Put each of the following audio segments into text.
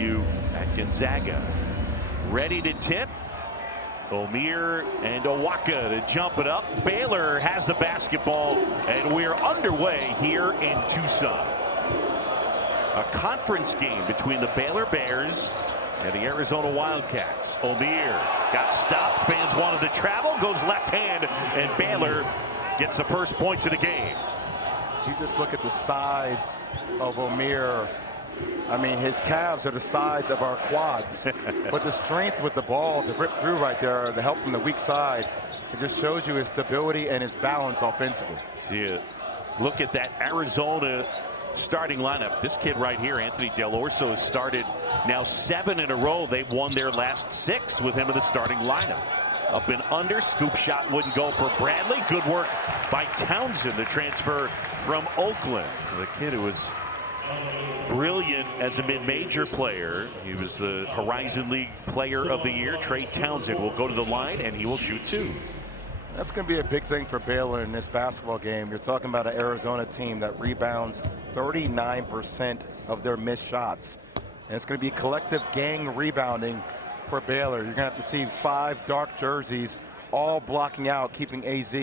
you at Gonzaga. Ready to tip. Omier and Owaka to jump it up. Baylor has the basketball, and we're underway here in Tucson. A conference game between the Baylor Bears and the Arizona Wildcats. Omier got stopped. Fans wanted to travel. Goes left hand, and Baylor gets the first points of the game. You just look at the size of Omier. I mean, his calves are the size of our quads. But the strength with the ball to rip through right there, to help from the weak side, it just shows you his stability and his balance offensively. See, look at that Arizona starting lineup. This kid right here, Anthony Del Orso, has started now 7 in a row. They've won their last 6 with him in the starting lineup. Up and under, scoop shot wouldn't go for Bradley. Good work by Townsend, the transfer from Oakland. The kid who was brilliant as a mid-major player. He was the Horizon League Player of the Year. Trey Townsend will go to the line, and he will shoot 2. That's going to be a big thing for Baylor in this basketball game. You're talking about an Arizona team that rebounds 39% of their missed shots. And it's going to be collective gang rebounding for Baylor. You're going to have to see 5 dark jerseys all blocking out, keeping AZ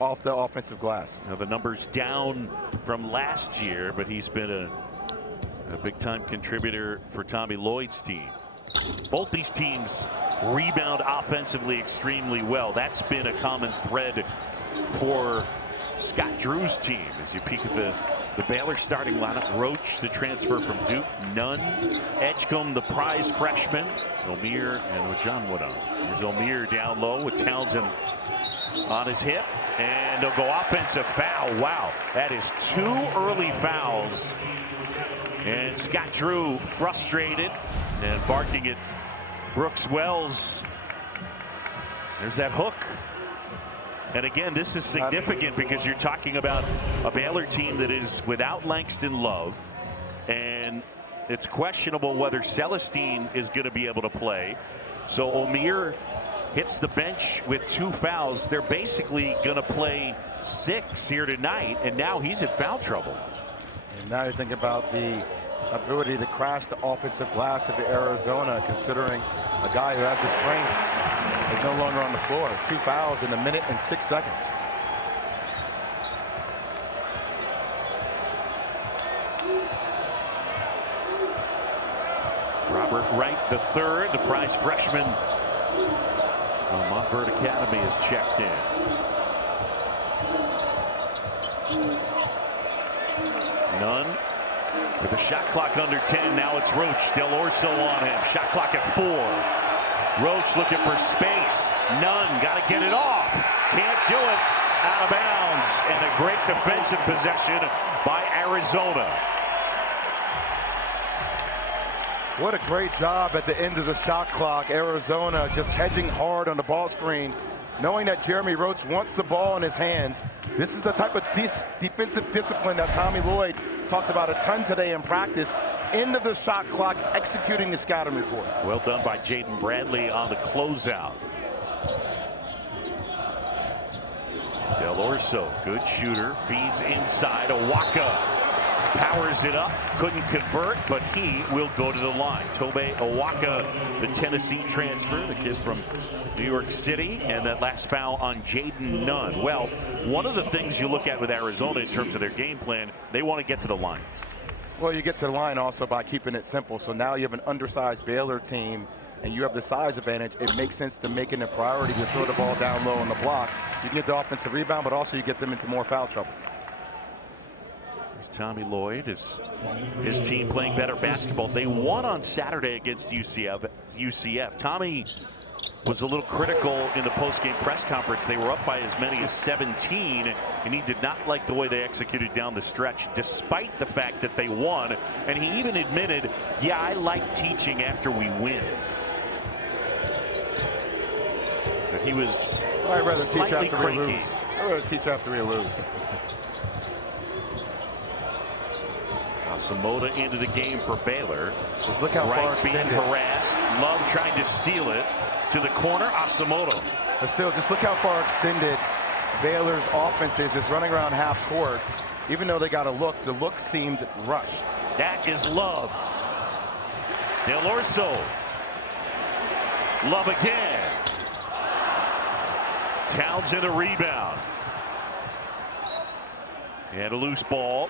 off the offensive glass. Now the numbers down from last year, but he's been a big-time contributor for Tommy Lloyd's team. Both these teams rebound offensively extremely well. That's been a common thread for Scott Drew's team. As you peek at the Baylor starting lineup, Roach, the transfer from Duke, Nunn, Edgecombe, the prize freshman, Omier, and John Woodon. Here's Omier down low with Townsend on his hip, and they'll go offensive foul. Wow, that is 2 early fouls. And Scott Drew frustrated and barking at Brooks Wells. There's that hook. And again, this is significant because you're talking about a Baylor team that is without Langston Love, and it's questionable whether Celestine is going to be able to play. So Omier hits the bench with 2 fouls. They're basically going to play 6 here tonight, and now he's in foul trouble. And now you think about the ability to crash the offensive glass of Arizona, considering a guy who has the strength is no longer on the floor. 2 fouls in 1 minute and 6 seconds. Robert Wright III, the prize freshman from Montverde Academy, is checked in. Nunn with the shot clock under 10. Now it's Roach. Del Orso on him. Shot clock at 4. Roach looking for space. Nunn got to get it off. Can't do it. Out of bounds. And a great defensive possession by Arizona. What a great job at the end of the shot clock. Arizona just hedging hard on the ball screen, knowing that Jeremy Roach wants the ball in his hands. This is the type of defensive discipline that Tommy Lloyd talked about a ton today in practice. End of the shot clock, executing the scouting report. Well done by Jaden Bradley on the closeout. Del Orso, good shooter, feeds inside. Owaka powers it up, couldn't convert, but he will go to the line. Tobe Owaka, the Tennessee transfer, the kid from New York City, and that last foul on Jaden Nunn. Well, one of the things you look at with Arizona in terms of their game plan, they want to get to the line. Well, you get to the line also by keeping it simple. So now you have an undersized Baylor team, and you have the size advantage. It makes sense to make it a priority to throw the ball down low on the block. You can get the offensive rebound, but also you get them into more foul trouble. Tommy Lloyd, his team playing better basketball. They won on Saturday against UCF. Tommy was a little critical in the post-game press conference. They were up by as many as 17, and he did not like the way they executed down the stretch, despite the fact that they won. And he even admitted, yeah, I like teaching after we win. But he was slightly cranky. I'd rather teach after we lose. Samoda into the game for Baylor. Just look how far extended. Being harassed. Love trying to steal it to the corner. Asamoto. But still, just look how far extended Baylor's offense is. Just running around half court. Even though they got a look, the look seemed rushed. That is Love. Del Orso. Love again. Townsend a rebound. And a loose ball.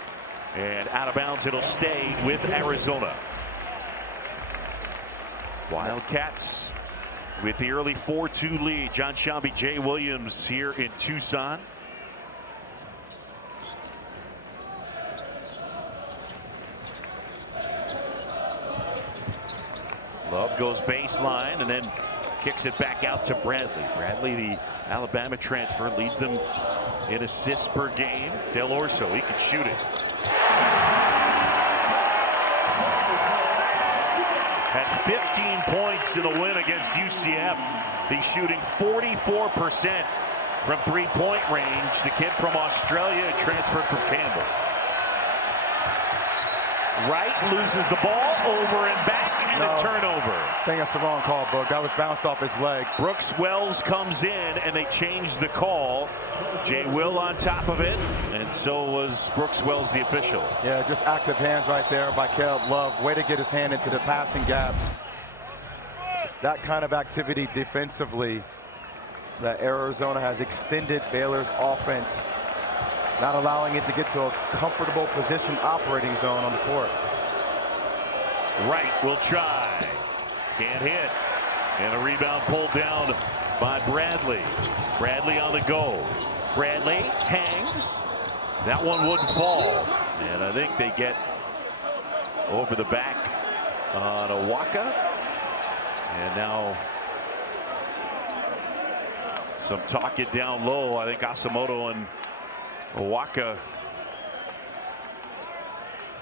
And out of bounds, it'll stay with Arizona. Wildcats with the early 4-2 lead. John Shambi, Jay Williams here in Tucson. Love goes baseline and then kicks it back out to Bradley. Bradley, the Alabama transfer, leads them in assists per game. Del Orso, he can shoot it. Had 15 points in the win against UCF. He's shooting 44% from three-point range. The kid from Australia transferred from Campbell. Wright loses the ball, over and back, and a turnover. I think that's the wrong call, Boog. That was bounced off his leg. Brooks Wells comes in, and they change the call. Jay Will on top of it, and so was Brooks Wells, the official. Yeah, just active hands right there by Caleb Love. Way to get his hand into the passing gaps. It's that kind of activity defensively that Arizona has extended Baylor's offense, not allowing it to get to a comfortable position operating zone on the court. Wright will try. Can't hit. And a rebound pulled down by Bradley. Bradley on the go. Bradley hangs. That one wouldn't fall. And I think they get over the back on Owaka. And now some talking down low. I think Asamoto and Owaka.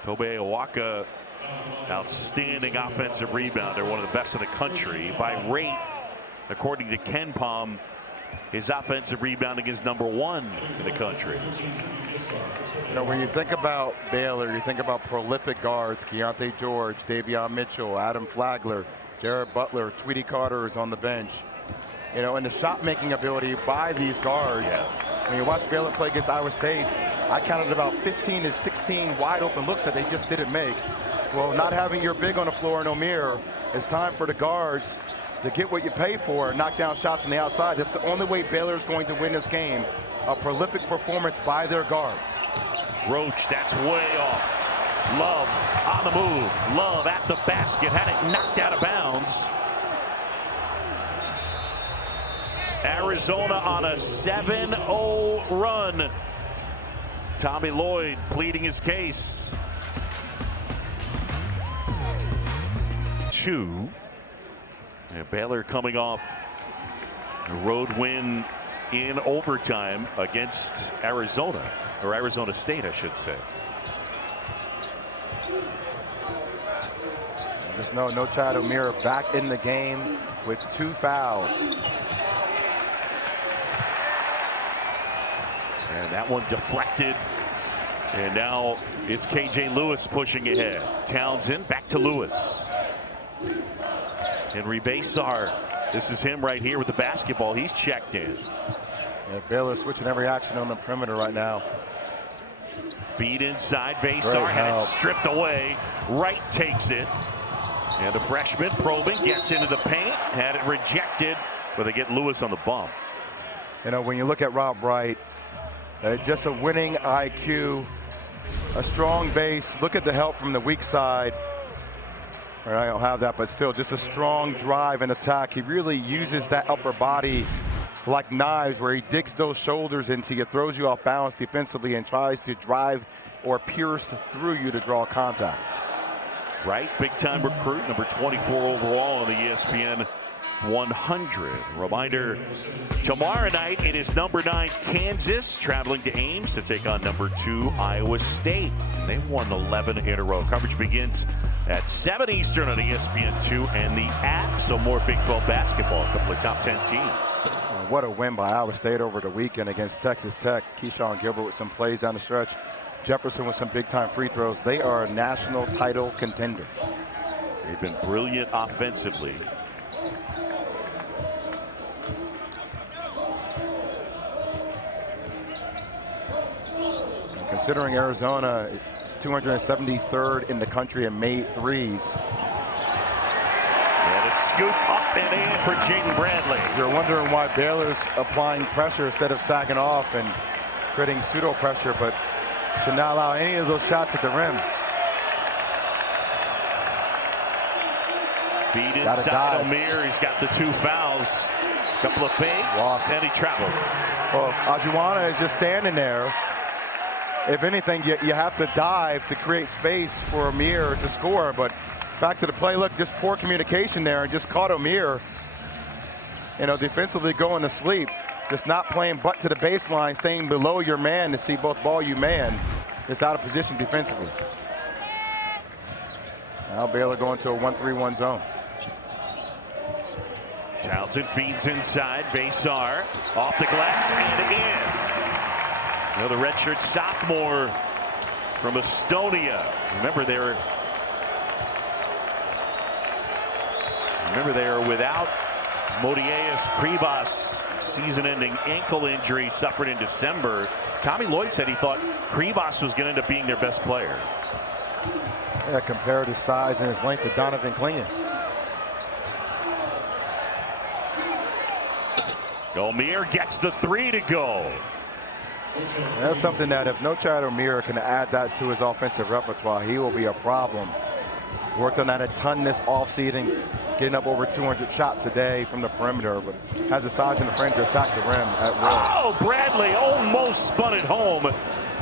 Tobe Owaka, outstanding offensive rebounder, one of the best in the country. By rate, according to Ken Palm, his offensive rebounding is #1 in the country. You know, when you think about Baylor, you think about prolific guards: Keontae George, Davion Mitchell, Adam Flagler, Jared Butler, Tweety Carter is on the bench. You know, and the shot-making ability by these guards. Yeah. When you watch Baylor play against Iowa State, I counted about 15 to 16 wide-open looks that they just didn't make. Well, not having your big on the floor in Omier, it's time for the guards to get what you pay for, knock down shots from the outside. That's the only way Baylor is going to win this game. A prolific performance by their guards. Roach, that's way off. Love on the move. Love at the basket, had it knocked out of bounds. Arizona on a 7-0 run. Tommy Lloyd pleading his case. 2. And Baylor coming off a road win in overtime against Arizona, or Arizona State, I should say. Just no Chad Omier back in the game with 2 fouls. And that one deflected. And now it's KJ Lewis pushing ahead. Townsend back to Lewis. Henry Basar. This is him right here with the basketball. He's checked in. Yeah, Baylor switching every action on the perimeter right now. Feed inside. Basar had it stripped away. Wright takes it. And the freshman probing gets into the paint. Had it rejected, but they get Lewis on the bump. You know, when you look at Rob Wright, just a winning IQ, a strong base. Look at the help from the weak side. I don't have that, but still just a strong drive and attack. He really uses that upper body like knives, where he digs those shoulders into you, throws you off balance defensively, and tries to drive or pierce through you to draw contact. Right, big-time recruit, number 24 overall on the ESPN 100. Reminder, tomorrow night it is number 9 Kansas traveling to Ames to take on number 2 Iowa State. They've won 11 in a row. Coverage begins at 7 Eastern on ESPN2 and the app. So more Big 12 basketball, a couple of top 10 teams. What a win by Iowa State over the weekend against Texas Tech. Keyshawn Gilbert with some plays down the stretch. Jefferson with some big-time free throws. They are a national title contender. They've been brilliant offensively. Considering Arizona is 273rd in the country and made threes. a scoop up and in for Jaden Bradley. You're wondering why Baylor's applying pressure instead of sagging off and creating pseudo pressure, but should not allow any of those shots at the rim. Feed inside Omier. He's got the 2 fouls. Couple of fakes, and he traveled. Well, Ajuana is just standing there. If anything, you have to dive to create space for Omier to score. But back to the play, look, just poor communication there, and just caught Omier, defensively going to sleep. Just not playing butt to the baseline, staying below your man to see both ball you man. Just out of position defensively. Now Baylor going to a 1-3-1 zone. Townsend feeds inside. Baysar off the glass and in. The redshirt sophomore from Estonia. Remember they are without Modiaeus Krivas, season-ending ankle injury suffered in December. Tommy Lloyd said he thought Krivas was going to end up being their best player. Yeah, compared his size and his length to Donovan Clingan. Omier gets the 3 to go. That's something that if Nochad Omier can add that to his offensive repertoire, he will be a problem. Worked on that a ton this offseason, getting up over 200 shots a day from the perimeter, but has the size and the frame to attack the rim at will. Oh, Bradley almost spun it home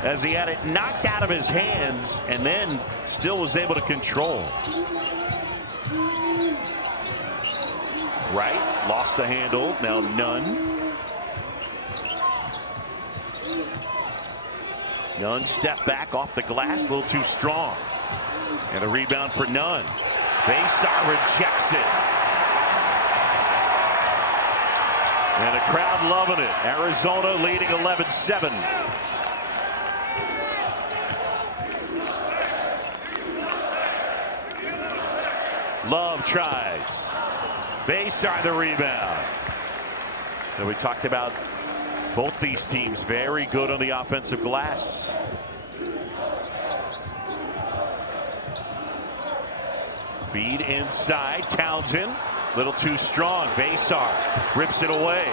as he had it knocked out of his hands and then still was able to control. Right, lost the handle, now Nunn. Nunn step back off the glass, a little too strong. And a rebound for Nunn. Baysar rejects it. And a crowd loving it. Arizona leading 11-7. Love tries. Baysar the rebound. And we talked about both these teams very good on the offensive glass. Feed inside. Townsend, little too strong. Baysar rips it away.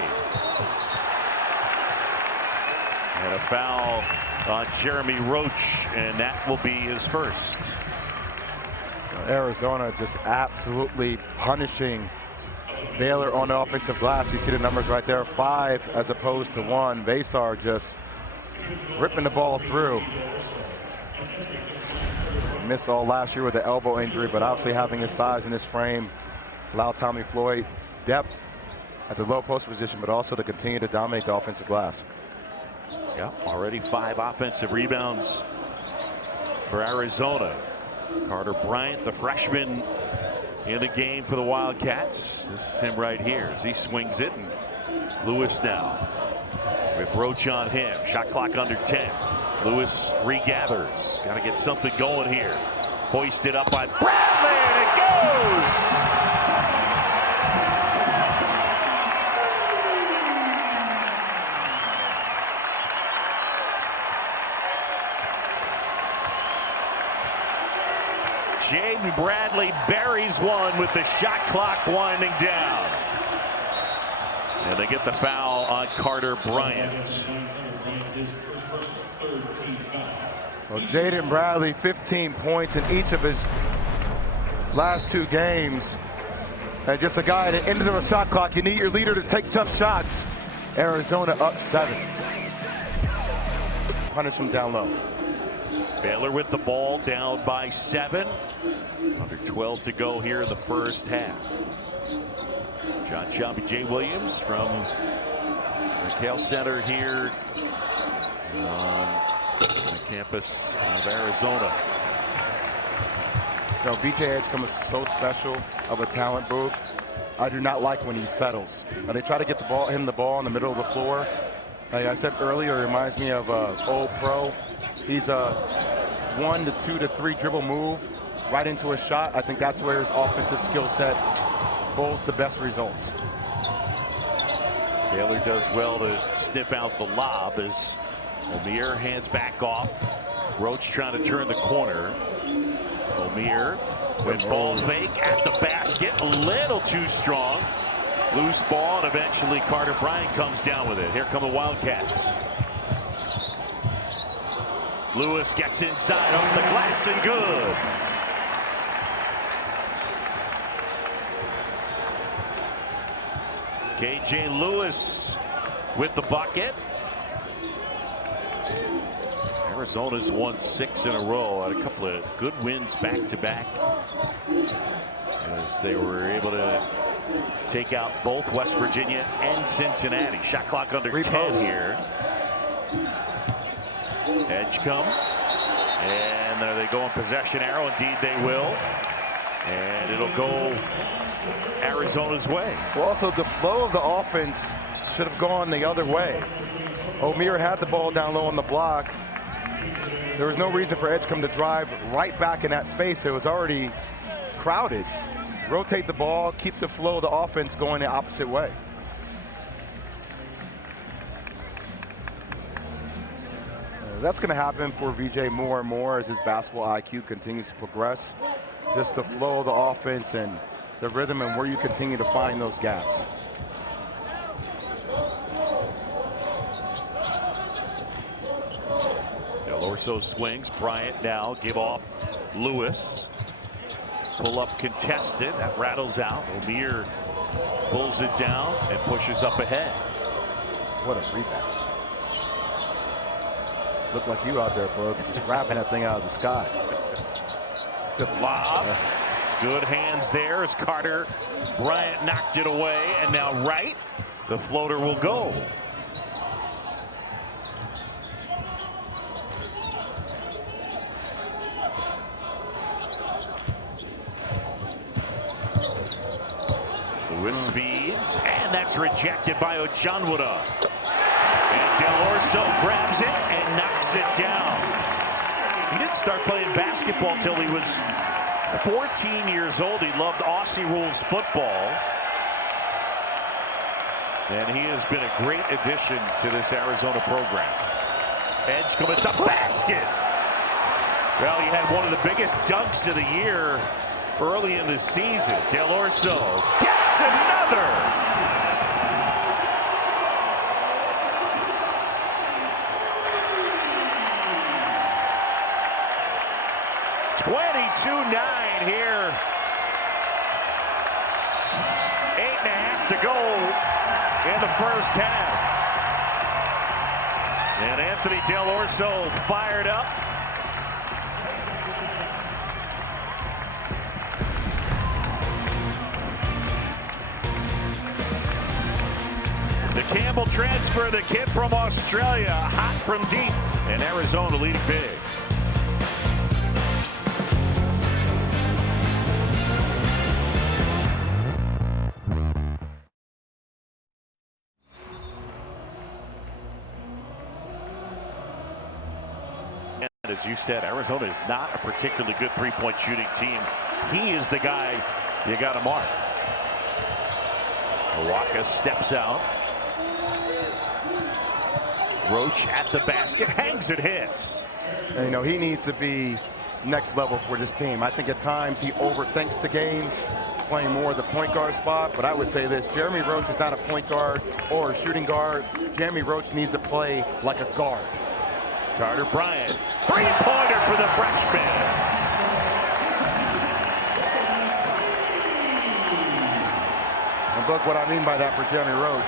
And a foul on Jeremy Roach, and that will be his first. Arizona just absolutely punishing Baylor on the offensive glass. You see the numbers right there, 5 as opposed to 1. Baysar just ripping the ball through. Missed all last year with the elbow injury, but obviously having his size and his frame allow Tommy Floyd depth at the low post position, but also to continue to dominate the offensive glass. Yeah, already 5 offensive rebounds for Arizona. Carter Bryant, the freshman, in the game for the Wildcats. This is him right here as he swings it. And Lewis now with Roach on him. Shot clock under 10. Lewis regathers. Got to get something going here. Hoisted up by Bradley, and it goes! Jaden Bradley buries one with the shot clock winding down. And they get the foul on Carter Bryant. Well, Jaden Bradley, 15 points in each of his last 2 games. And just a guy at the end of the shot clock. You need your leader to take tough shots. Arizona up 7. Punish him down low. Baylor with the ball down by 7. Under 12 to go here in the first half. John Shelby J. Williams from the Kale Center here on the campus of Arizona. You know, BJ Ed's come so special of a talent, Boog. I do not like when he settles. They try to get him the ball in the middle of the floor. Like I said earlier, it reminds me of old pro. He's a 1 to 2 to 3 dribble move right into a shot. I think that's where his offensive skill set holds the best results. Baylor does well to sniff out the lob as Omier hands back off. Roach trying to turn the corner. O'Meara with ball fake at the basket. A little too strong. Loose ball, and eventually Carter Bryant comes down with it. Here come the Wildcats. Lewis gets inside off the glass and good. KJ Lewis with the bucket. Arizona's won 6 in a row, had a couple of good wins back to back as they were able to take out both West Virginia and Cincinnati. Shot clock under 10 here. Edge come, and there they go in possession arrow. Indeed they will, and it'll go Arizona's way. Well, also the flow of the offense should have gone the other way. O'Meara had the ball down low on the block. There was no reason for Edgecombe to drive right back in that space. It was already crowded. Rotate the ball, keep the flow of the offense going the opposite way. That's going to happen for VJ more and more as his basketball IQ continues to progress. Just the flow of the offense and the rhythm and where you continue to find those gaps. Del Orso swings. Bryant now give off Lewis. Pull up contested. That rattles out. O'Meara pulls it down and pushes up ahead. What a rebound. Look like you out there, bro. Just grabbing that thing out of the sky. Good lob. Good hands there as Carter Bryant knocked it away. And now right, the floater will go. Lewis feeds, and that's rejected by Ojanwuda. And Del Orso grabs it and knocks it down. He didn't start playing basketball until he was 14 years old. He loved Aussie rules football. And he has been a great addition to this Arizona program. Edge coming to the basket. Well, he had one of the biggest dunks of the year early in the season. Del Orso gets another. .22-9 here. 8.5 to go in the first half. And Anthony Del Orso fired up. The Campbell transfer, the kid from Australia, hot from deep, and Arizona leading big. As you said, Arizona is not a particularly good three-point shooting team. He is the guy you got to mark. Waka steps out. Roach at the basket, hangs and hits. And, you know, he needs to be next level for this team. I think at times he overthinks the game, playing more of the point guard spot. But I would say this, Jeremy Roach is not a point guard or a shooting guard. Jeremy Roach needs to play like a guard. Carter Bryant, three-pointer for the freshman. And look what I mean by that for Jeremy Roach.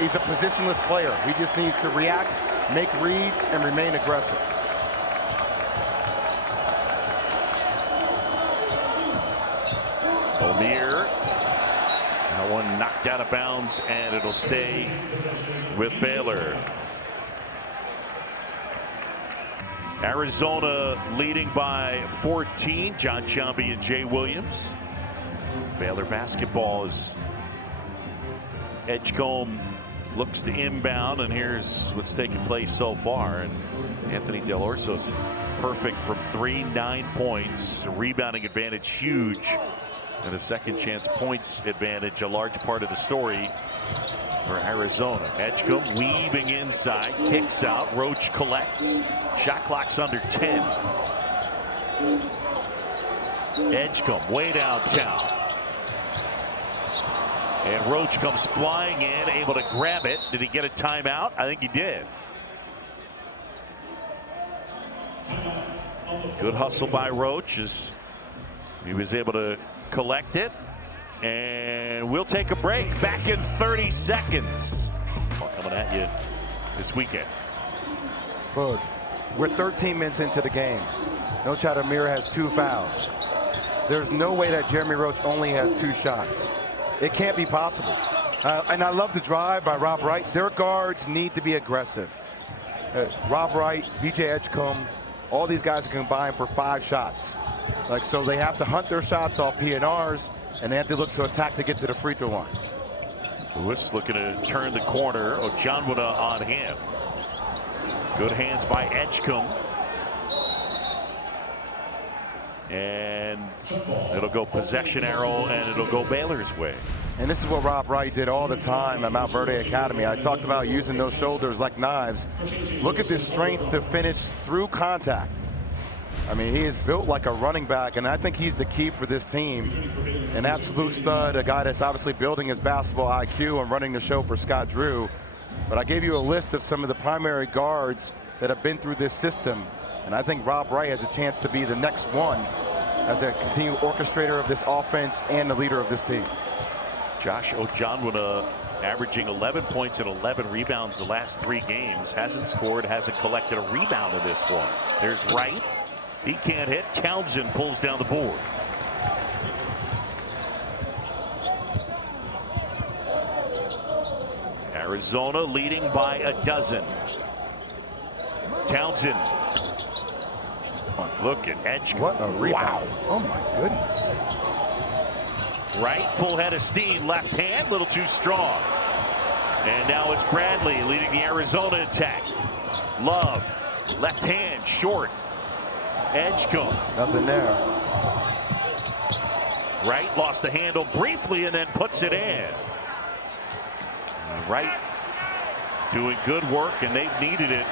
He's a positionless player. He just needs to react, make reads, and remain aggressive. O'Meara. That one knocked out of bounds, and it'll stay with Baylor. Arizona leading by 14. John Chambie and Jay Williams. Baylor basketball is Edgecombe looks to inbound, and here's what's taking place so far. And Anthony Del Orso's perfect from 3, 9 points. Rebounding advantage huge, and a second chance points advantage a large part of the story for Arizona. Edgecombe weaving inside, kicks out. Roach collects. Shot clock's under 10. Edgecombe way downtown. And Roach comes flying in, able to grab it. Did he get a timeout? I think he did. Good hustle by Roach as he was able to collect it. And we'll take a break. Back in 30 seconds. Coming at you this weekend. Look, we're 13 minutes into the game. No Chatamir has 2 fouls. There's no way that Jeremy Roach only has 2 shots. It can't be possible. And I love the drive by Rob Wright. Their guards need to be aggressive. Rob Wright, BJ Edgecombe, all these guys are combined for 5 shots. So they have to hunt their shots off PNRs, and they have to look to attack to get to the free throw line. Lewis looking to turn the corner. Ojanwuna on him. Good hands by Edgecombe. And it'll go possession arrow, and it'll go Baylor's way. And this is what Rob Wright did all the time at Mount Verde Academy. I talked about using those shoulders like knives. Look at this strength to finish through contact. I mean, he is built like a running back, and I think he's the key for this team. An absolute stud, a guy that's obviously building his basketball IQ and running the show for Scott Drew. But I gave you a list of some of the primary guards that have been through this system, and I think Rob Wright has a chance to be the next one as a continued orchestrator of this offense and the leader of this team. Josh Ojanwuna averaging 11 points and 11 rebounds the last 3 games. Hasn't scored, hasn't collected a rebound in this one. There's Wright. He can't hit. Townsend pulls down the board. Arizona leading by a dozen. Townsend. Look at Edgecombe. What a rebound. Wow. Oh my goodness. Right, full head of steam, left hand, a little too strong. And now it's Bradley leading the Arizona attack. Love, left hand, short. Edgecombe. Nothing there. Wright lost the handle briefly and then puts it in. Wright doing good work, and they've needed it.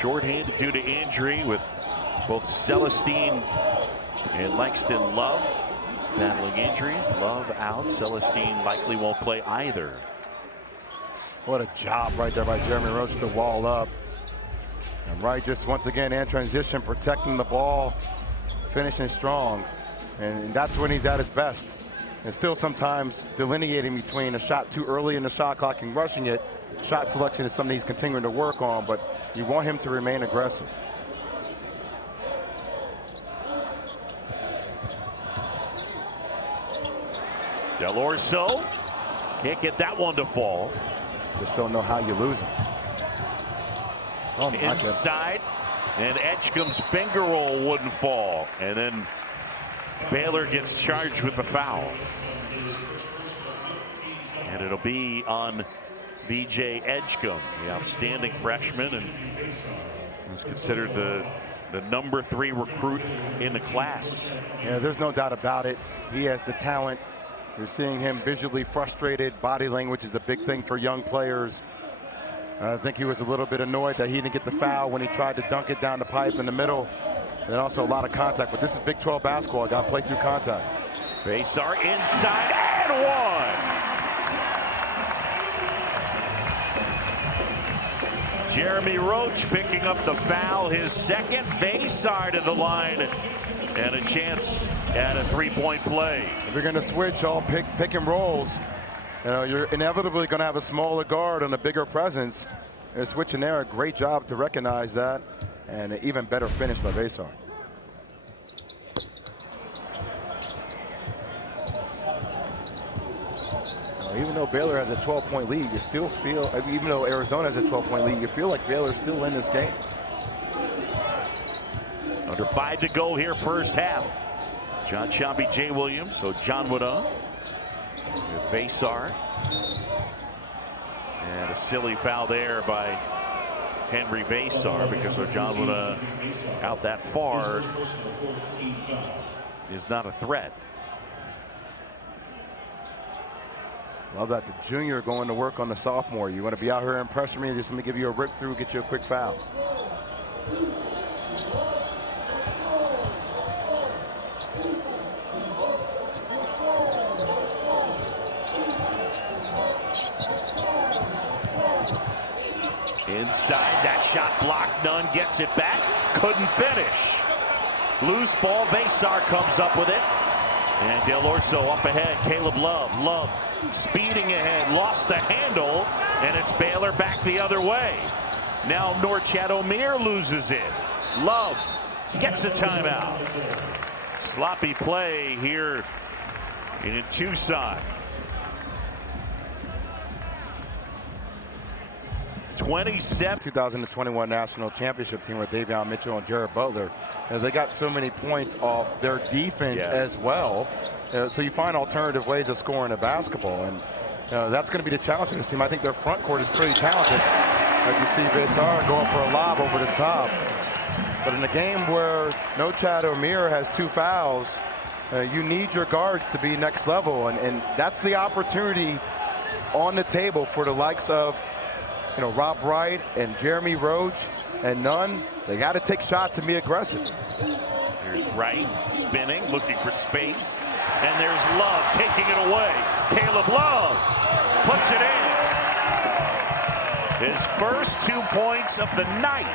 Shorthanded due to injury with both Celestine and Langston Love battling injuries. Love out. Celestine likely won't play either. What a job right there by Jeremy Roach to wall up. And Wright just once again in transition, protecting the ball, finishing strong. And that's when he's at his best. And still sometimes delineating between a shot too early in the shot clock and rushing it. Shot selection is something he's continuing to work on, but you want him to remain aggressive. Del Orso can't get that one to fall. Just don't know how you lose him. Oh, inside, and Edgecombe's finger roll wouldn't fall. And then Baylor gets charged with the foul. And it'll be on VJ Edgecombe, the outstanding freshman, and is considered the number 3 recruit in the class. Yeah, there's no doubt about it. He has the talent. You're seeing him visually frustrated. Body language is a big thing for young players. I think he was a little bit annoyed that he didn't get the foul when he tried to dunk it down the pipe in the middle. And also a lot of contact. But this is Big 12 basketball. Got to play through contact. Baysar inside and one. Jeremy Roach picking up the foul, his second. Baysar to the line. And a chance at a 3-point play. If you're going to switch all pick and rolls, you're inevitably going to have a smaller guard and a bigger presence. They're switching there. A great job to recognize that. And an even better finish by Baysar. Even though Baylor has a 12-point lead, you still feel, even though Arizona has a 12-point lead, you feel like Baylor's still in this game. Under 5 to go here, first half. John Shambi, Jay Williams, Ojanwuna with Baysar. And a silly foul there by Henry Baysar because Ojanwuna out that far is not a threat. Love that the junior going to work on the sophomore. You want to be out here and pressure me, just let me give you a rip through, get you a quick foul. Inside, that shot blocked, none, gets it back, couldn't finish. Loose ball, Vesar comes up with it. And Del Orso up ahead, Caleb Love. Love speeding ahead, lost the handle, and it's Baylor back the other way. Now Norchad Omier loses it. Love gets a timeout. Sloppy play here in Tucson. 2021 National Championship team with Davion Mitchell and Jared Butler. They got so many points off their defense as well. So you find alternative ways of scoring a basketball, and that's going to be the challenge for this team. I think their front court is pretty talented. Like you see Vesar going for a lob over the top. But in a game where Norchad Omier has 2 fouls, you need your guards to be next level, and that's the opportunity on the table for the likes of Rob Wright and Jeremy Roach and Nunn. They got to take shots and be aggressive. Here's Wright spinning, looking for space. And there's Love taking it away. Caleb Love puts it in. His first 2 points of the night.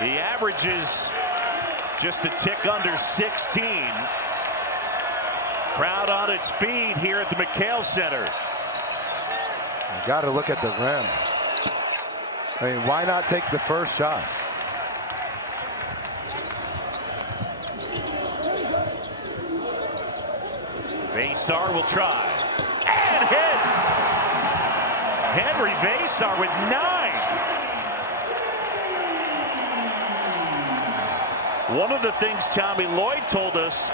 He averages just a tick under 16. Crowd on its feet here at the McHale Center. You got to look at the rim. I mean, why not take the first shot? Vesar will try. And hit! Henry Vesar with 9. One of the things Tommy Lloyd told us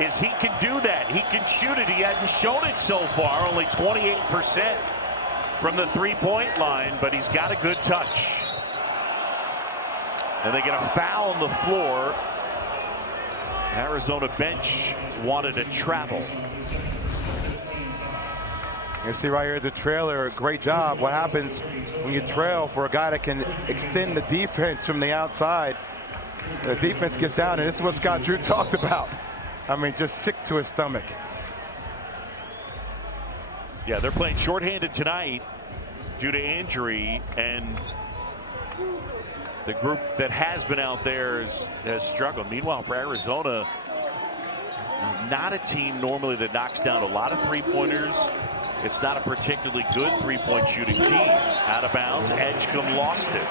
is he can do that. He can shoot it. He hadn't shown it so far, only 28% from the three-point line, but he's got a good touch. And they get a foul on the floor. Arizona bench wanted to travel. You see right here the trailer, great job. What happens when you trail for a guy that can extend the defense from the outside? The defense gets down, and this is what Scott Drew talked about. I mean, just sick to his stomach. Yeah, they're playing shorthanded tonight due to injury, and the group that has been out there has struggled. Meanwhile, for Arizona, not a team normally that knocks down a lot of three-pointers. It's not a particularly good three-point shooting team. Out of bounds, Edgecombe lost it.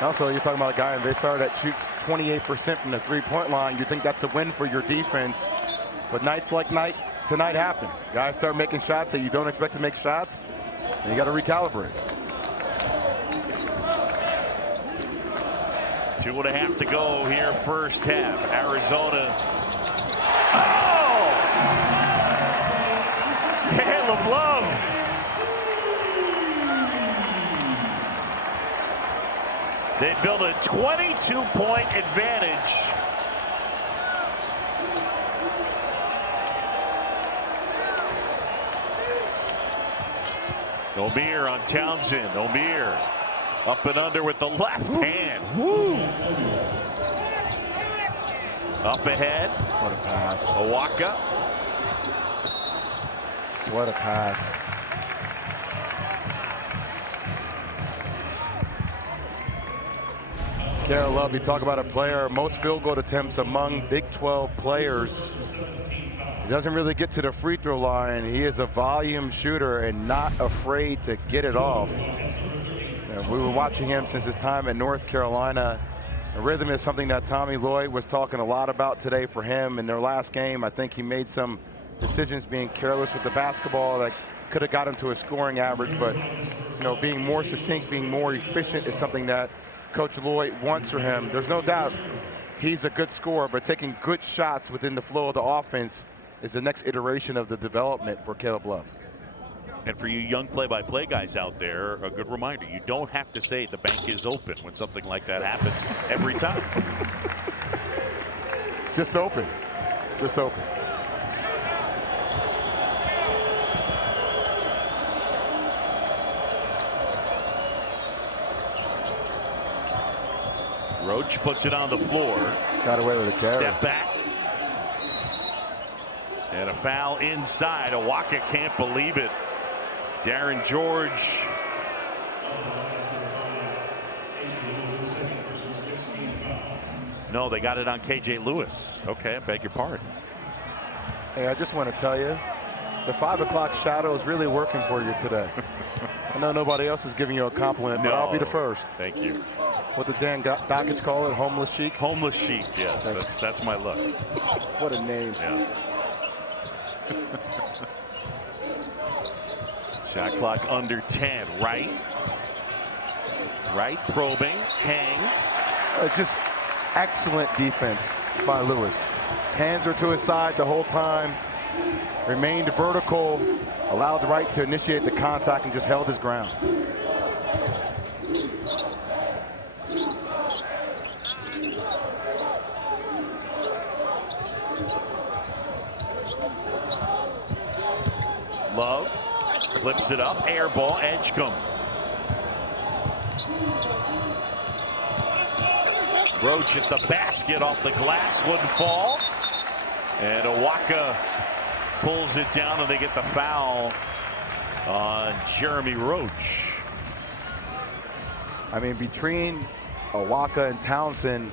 Also, you're talking about a guy in Vesar that shoots 28% from the three-point line. You think that's a win for your defense, but nights like tonight happen. Guys start making shots that you don't expect to make shots, and you got to recalibrate. 2.5 to go here, first half. Arizona. Oh! Caleb Love. They built a 22-point advantage. Omier on Townsend. Omier up and under with the left hand. Woo. Up ahead. What a pass. Owaka. What a pass. Caleb Love, you talk about a player, most field goal attempts among Big 12 players. He doesn't really get to the free throw line. He is a volume shooter and not afraid to get it off. And we were watching him since his time at North Carolina. The rhythm is something that Tommy Lloyd was talking a lot about today for him in their last game. I think he made some decisions being careless with the basketball that could have got him to a scoring average, but being more succinct, being more efficient is something that Coach Lloyd wants for him. There's no doubt he's a good scorer, but taking good shots within the flow of the offense is the next iteration of the development for Caleb Love. And for you young play-by-play guys out there, a good reminder, you don't have to say the bank is open when something like that happens every time. It's just open. It's just open. Roach puts it on the floor. Got away with a carry. Step back. And a foul inside. Awaka can't believe it. Darren George. No, they got it on KJ Lewis. Okay, I beg your pardon. Hey, I just want to tell you, the 5 o'clock shadow is really working for you today. I know nobody else is giving you a compliment, but I'll be the first. Thank you. What the Dan Dockets call it, homeless chic? Homeless chic, yes. That's my look. What a name. Yeah. Shot clock under 10. Right probing, hangs. Just excellent defense by Lewis. Hands are to his side the whole time. Remained vertical. Allowed Wright to initiate the contact and just held his ground. Love flips it up, air ball, Edgecombe. Roach at the basket, off the glass, wouldn't fall. And Awaka pulls it down, and they get the foul on Jeremy Roach. I mean, between Awaka and Townsend,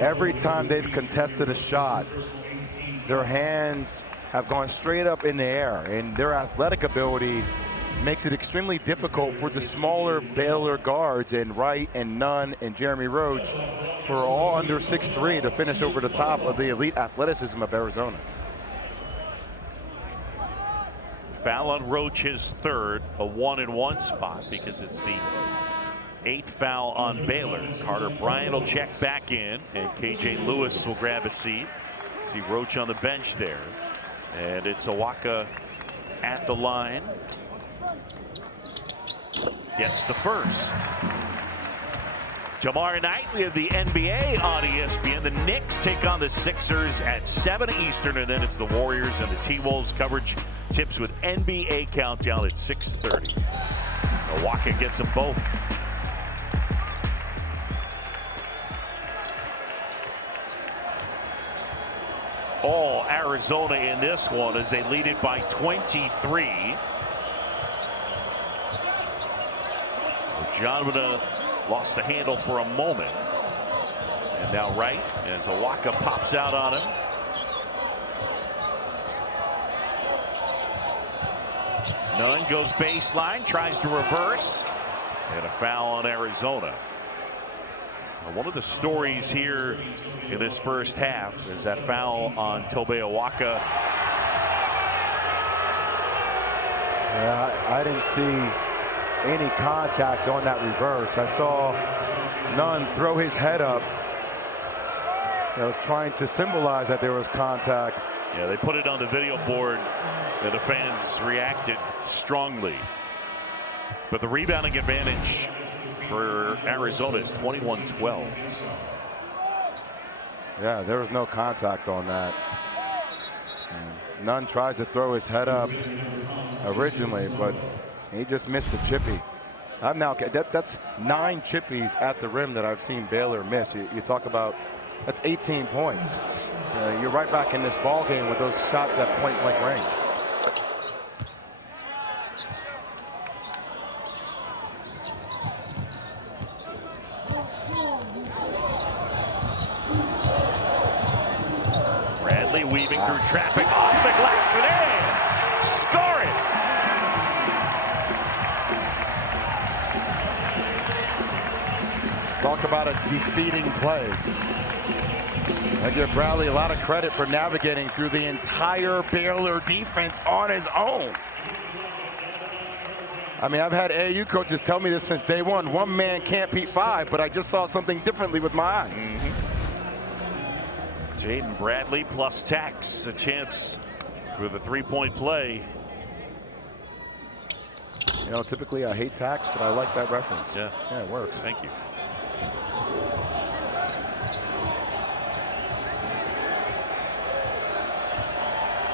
every time they've contested a shot, their hands have gone straight up in the air, and their athletic ability makes it extremely difficult for the smaller Baylor guards and Wright and Nunn and Jeremy Roach, who are all under 6'3", to finish over the top of the elite athleticism of Arizona. Foul on Roach, his third, a 1-and-1 spot because it's the 8th foul on Baylor. Carter Bryant will check back in, and KJ Lewis will grab a seat. See Roach on the bench there. And it's Awaka at the line. Gets the first. Tomorrow night we have the NBA on ESPN. The Knicks take on the Sixers at 7 Eastern, and then it's the Warriors and the T-Wolves. Coverage tips with NBA Countdown at 6:30. Awaka gets them both. All Arizona in this one as they lead it by 23. Jonvita lost the handle for a moment. And now Wright as Awaka pops out on him. Nunn goes baseline, tries to reverse. And a foul on Arizona. One of the stories here in this first half is that foul on Tobe Awaka. Yeah, I didn't see any contact on that reverse. I saw Nunn throw his head up, trying to symbolize that there was contact. Yeah, they put it on the video board, and the fans reacted strongly. But the rebounding advantage for Arizona is 21-12. Yeah, there was no contact on that. And Nunn tries to throw his head up originally, but he just missed a chippy. That's 9 chippies at the rim that I've seen Baylor miss. You talk about, that's 18 points. You're right back in this ball game with those shots at point-blank range. Weaving through traffic, off the glass and in. Score it. Talk about a defeating play. I give Bradley a lot of credit for navigating through the entire Baylor defense on his own. I mean, I've had AAU coaches tell me this since day one. One man can't beat 5, but I just saw something differently with my eyes. Jaden Bradley plus tax, a chance with a 3-point play. Typically I hate tax, but I like that reference. Yeah, it works. Thank you.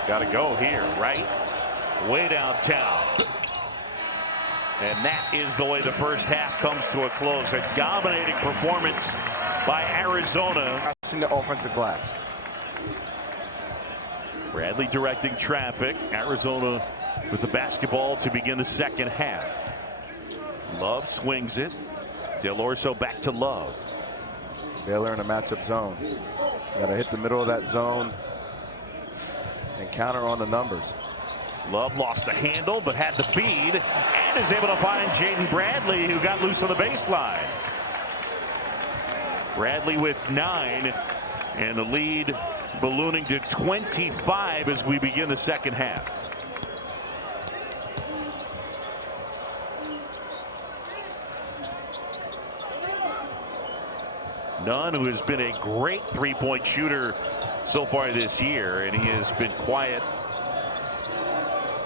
Got to go here, right? Way downtown. And that is the way the first half comes to a close. A dominating performance by Arizona. Passing the offensive glass. Bradley directing traffic. Arizona with the basketball to begin the second half. Love swings it. Del Orso back to Love. Baylor in a matchup zone. Got to hit the middle of that zone and counter on the numbers. Love lost the handle but had the feed and is able to find Jaden Bradley, who got loose on the baseline. Bradley with 9 and the lead ballooning to 25 as we begin the second half. Nunn, who has been a great three-point shooter so far this year, and he has been quiet.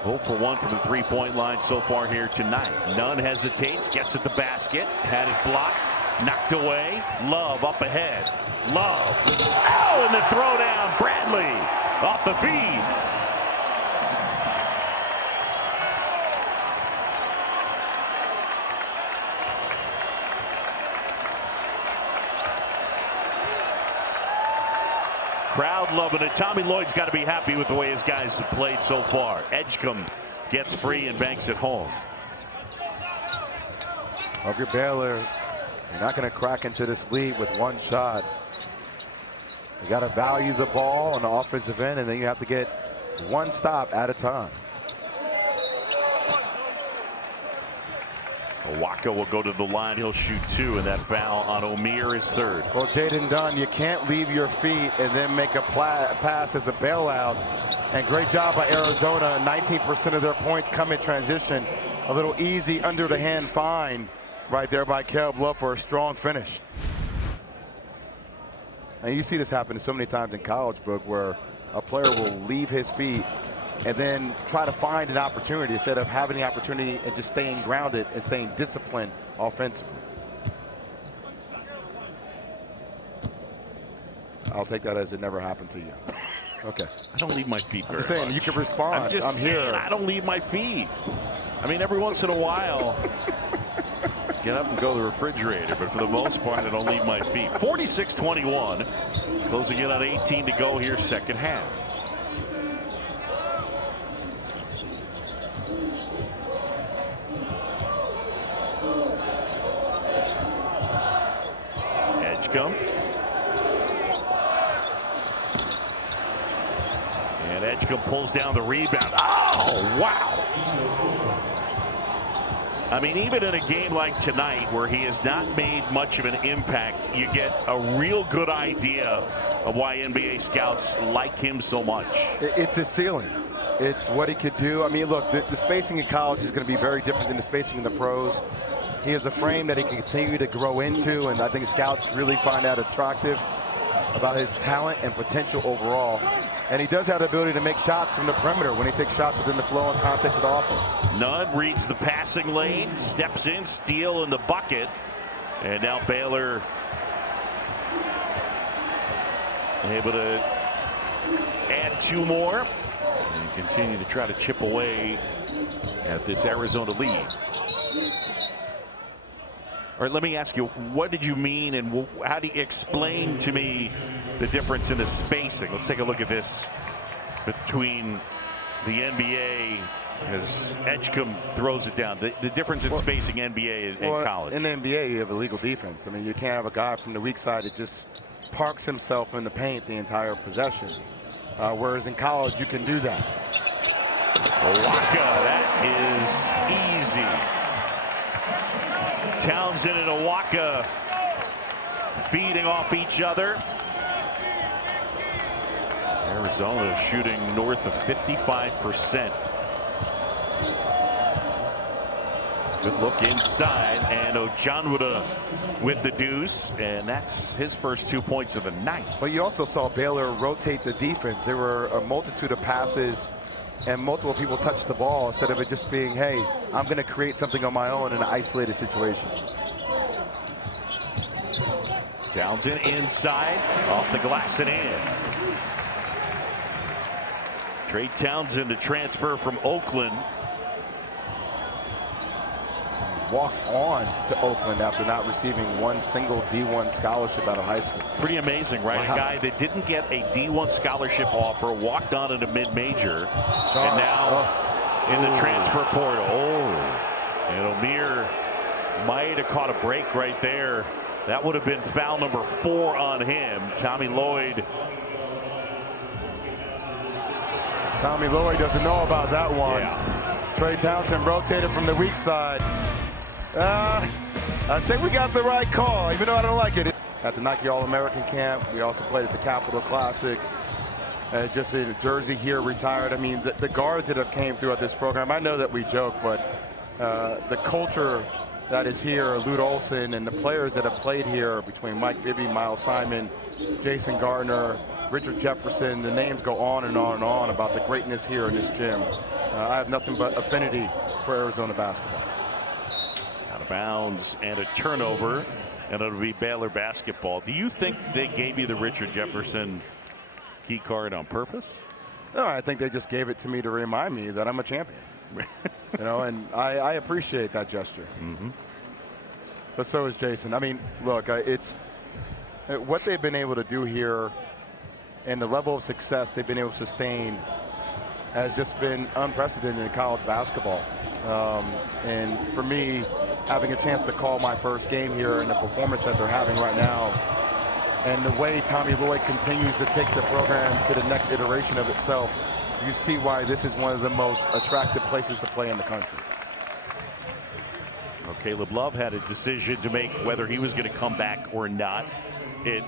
0 for 1 from the three-point line so far here tonight. Nunn hesitates, gets at the basket, had it blocked, knocked away. Love up ahead. Love. Oh, and the throwdown. Bradley off the feed. Crowd loving it. Tommy Lloyd's got to be happy with the way his guys have played so far. Edgecombe gets free and banks it home. If you're Baylor, you're not going to crack into this lead with one shot. You got to value the ball on the offensive end, and then you have to get one stop at a time. Waka will go to the line. He'll shoot 2, and that foul on Omier is 3rd. Well, Jaden Dunn, you can't leave your feet and then make a pass as a bailout. And great job by Arizona. 19% of their points come in transition. A little easy under the hand find right there by Caleb Love for a strong finish. And you see this happen so many times in college, Brooke, where a player will leave his feet and then try to find an opportunity instead of having the opportunity and just staying grounded and staying disciplined offensively. I'll take that as it never happened to you. Okay. I don't leave my feet very I'm saying much. you can respond. I'm just saying here. I don't leave my feet. I mean, every once in a while, get up and go to the refrigerator, but for the most part, I don't leave my feet. 46-21, closing in on 18 to go here, second half. Edgecombe. And Edgecombe pulls down the rebound. Oh, wow. I mean, even in a game like tonight where he has not made much of an impact, you get a real good idea of why NBA scouts like him so much. It's his ceiling. It's what he could do. I mean, look, the spacing in college is going to be very different than the spacing in the pros. He has a frame that he can continue to grow into, and I think scouts really find that attractive about his talent and potential overall. And he does have the ability to make shots from the perimeter when he takes shots within the flow and context of the offense. Nunn reads the passing lane, steps in, steal in the bucket. And now Baylor able to add 2 more and continue to try to chip away at this Arizona lead. All right, let me ask you, what did you mean and how do you explain to me the difference in the spacing? Let's take a look at this between the NBA as Edgecombe throws it down. The difference in spacing NBA and college. In the NBA, you have illegal defense. I mean, you can't have a guy from the weak side that just parks himself in the paint the entire possession. Whereas in college, you can do that. Waka, that is easy. Townsend and Awaka feeding off each other. Arizona shooting north of 55%. Good look inside, and Ojanwuda with the deuce, and that's his first 2 points of the night. But you also saw Baylor rotate the defense. There were a multitude of passes and multiple people touch the ball instead of it just being, hey, I'm going to create something on my own in an isolated situation. Townsend inside, off the glass and in. Trey Townsend to transfer from Oakland. walked on to Oakland after not receiving one single D1 scholarship out of high school. Pretty amazing, right? Wow. A guy that didn't get a D1 scholarship offer, walked on at a mid-major, and now in the transfer portal. And O'Meara might have caught a break right there. That would have been foul number 4 on him. Tommy Lloyd doesn't know about that one. Yeah. Trey Townsend rotated from the weak side. I think we got the right call, even though I don't like it. At the Nike All-American camp, we also played at the Capitol Classic. Just in Jersey here, retired. I mean, the guards that have came throughout this program, I know that we joke, but the culture that is here, Lute Olson, and the players that have played here between Mike Bibby, Miles Simon, Jason Gardner, Richard Jefferson, the names go on and on and on about the greatness here in this gym. I have nothing but affinity for Arizona basketball. Out of bounds and a turnover, and it'll be Baylor basketball. Do you think they gave you the Richard Jefferson key card on purpose? No, I think they just gave it to me to remind me that I'm a champion. You know, and I appreciate that gesture. Mm-hmm. But so is Jason. I mean, look, it's what they've been able to do here and the level of success they've been able to sustain has just been unprecedented in college basketball. And for me, having a chance to call my first game here and the performance that they're having right now, and the way Tommy Lloyd continues to take the program to the next iteration of itself, you see why this is one of the most attractive places to play in the country. Well, Caleb Love had a decision to make whether he was going to come back or not. It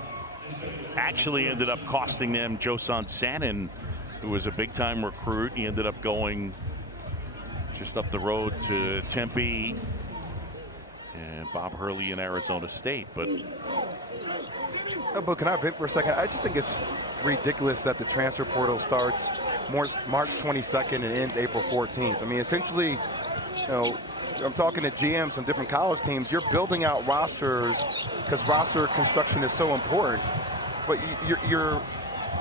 actually ended up costing them Josan Sanin, who was a big-time recruit. He ended up going just up the road to Tempe and Bob Hurley in Arizona State. But can I vent for a second? I just think it's ridiculous that the transfer portal starts March 22nd and ends April 14th. I mean, essentially, you know, I'm talking to GMs from different college teams. You're building out rosters because roster construction is so important. But you're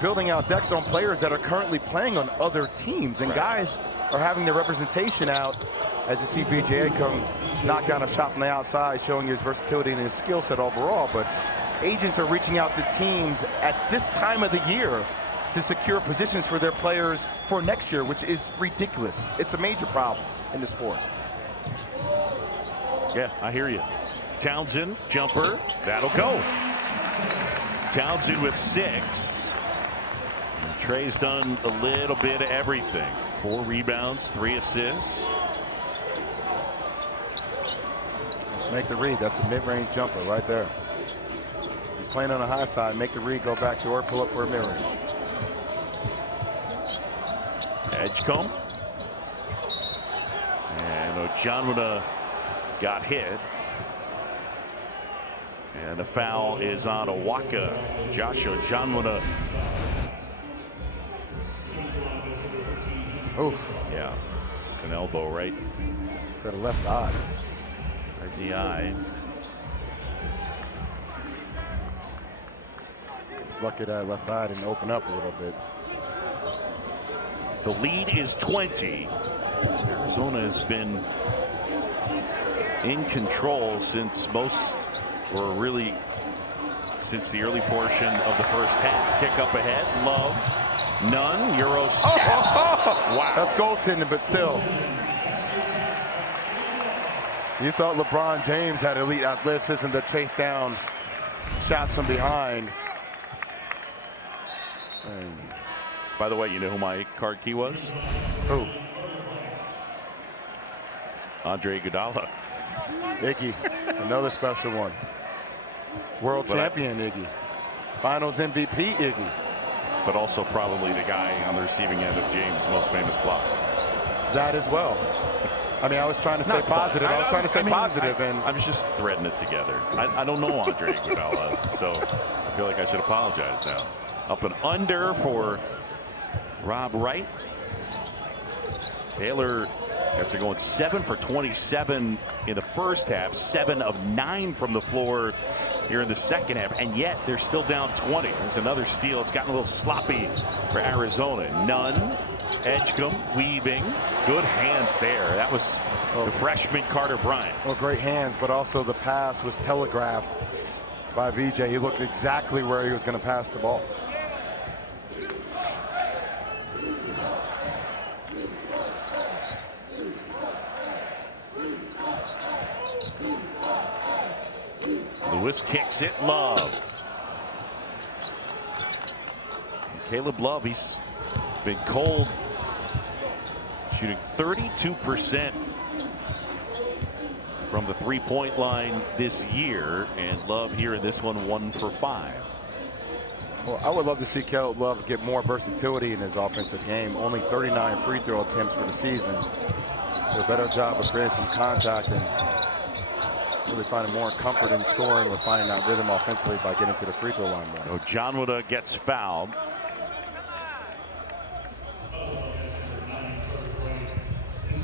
building out decks on players that are currently playing on other teams. And guys are having their representation out as you see VJ come knock down a shot from the outside, showing his versatility and his skill set overall. But agents are reaching out to teams at this time of the year to secure positions for their players for next year, which is ridiculous. It's a major problem in the sport. yeah, I hear you. Townsend, jumper, that'll go. Townsend with 6. And Trey's done a little bit of everything. 4 rebounds, 3 assists. Let's make the read. That's a mid-range jumper right there. He's playing on the high side. Make the read, go back to or pull up for a mid-range. Edgecombe. And Ojanwuna got hit. And the foul is on Owaka. Josh Ojanwuna. Oof. Yeah, it's an elbow right. It's got a left eye. Right in the eye. It's lucky that left eye didn't open up a little bit. The lead is 20. Arizona has been in control since since the early portion of the first half. Kick up ahead, Love, none, Euro step. Wow. That's goaltending, but still. You thought LeBron James had elite athleticism to chase down shots from behind. And by the way, you know who my card key was? Who? Andre Iguodala. Iggy, another special one. World champion Iggy. Finals MVP Iggy. But also probably the guy on the receiving end of James' most famous block. That as well. I mean, I was trying to stay positive. I was trying to stay positive, and I was just threading it together. I don't know Andre Iguodala, so I feel like I should apologize now. Up and under for Rob Wright. Baylor, after going 7 for 27 in the first half, 7 of 9 from the floor here in the second half, and yet they're still down 20. There's another steal. It's gotten a little sloppy for Arizona. Nunn, Edgecombe, weaving. Good hands there. That was the freshman Carter Bryant. Well, great hands, but also the pass was telegraphed by VJ. He looked exactly where he was going to pass the ball. Lewis kicks it. Love. And Caleb Love, he's been cold, shooting 32% from the three-point line this year, and Love here in this one 1 for 5. Well, I would love to see Caleb Love get more versatility in his offensive game. Only 39 free throw attempts for the season. Do a better job of creating some contact and really finding more comfort in scoring or finding that rhythm offensively by getting to the free throw line more. So John Wood gets fouled.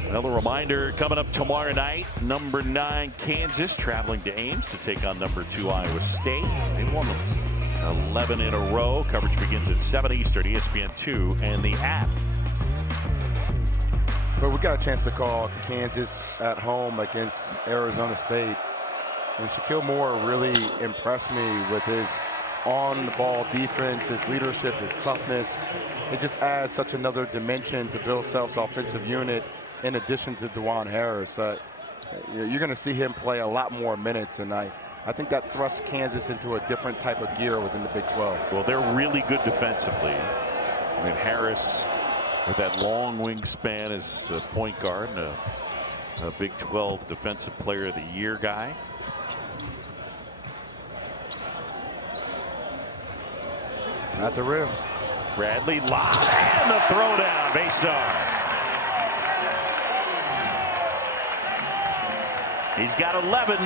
Another reminder coming up tomorrow night. Number 9 Kansas traveling to Ames to take on number 2 Iowa State. They won them 11 in a row. Coverage begins at 7 Eastern, ESPN2 and the app. But we got a chance to call Kansas at home against Arizona State. And Shaquille Moore really impressed me with his on-the-ball defense, his leadership, his toughness. It just adds such another dimension to Bill Self's offensive unit in addition to DeJuan Harris. You're going to see him play a lot more minutes, and I think that thrusts Kansas into a different type of gear within the Big 12. Well, they're really good defensively. I mean, Harris with that long wingspan as a point guard and a Big 12 Defensive Player of the Year guy. At the rim. Bradley live and the throwdown. Bayside. He's got 11.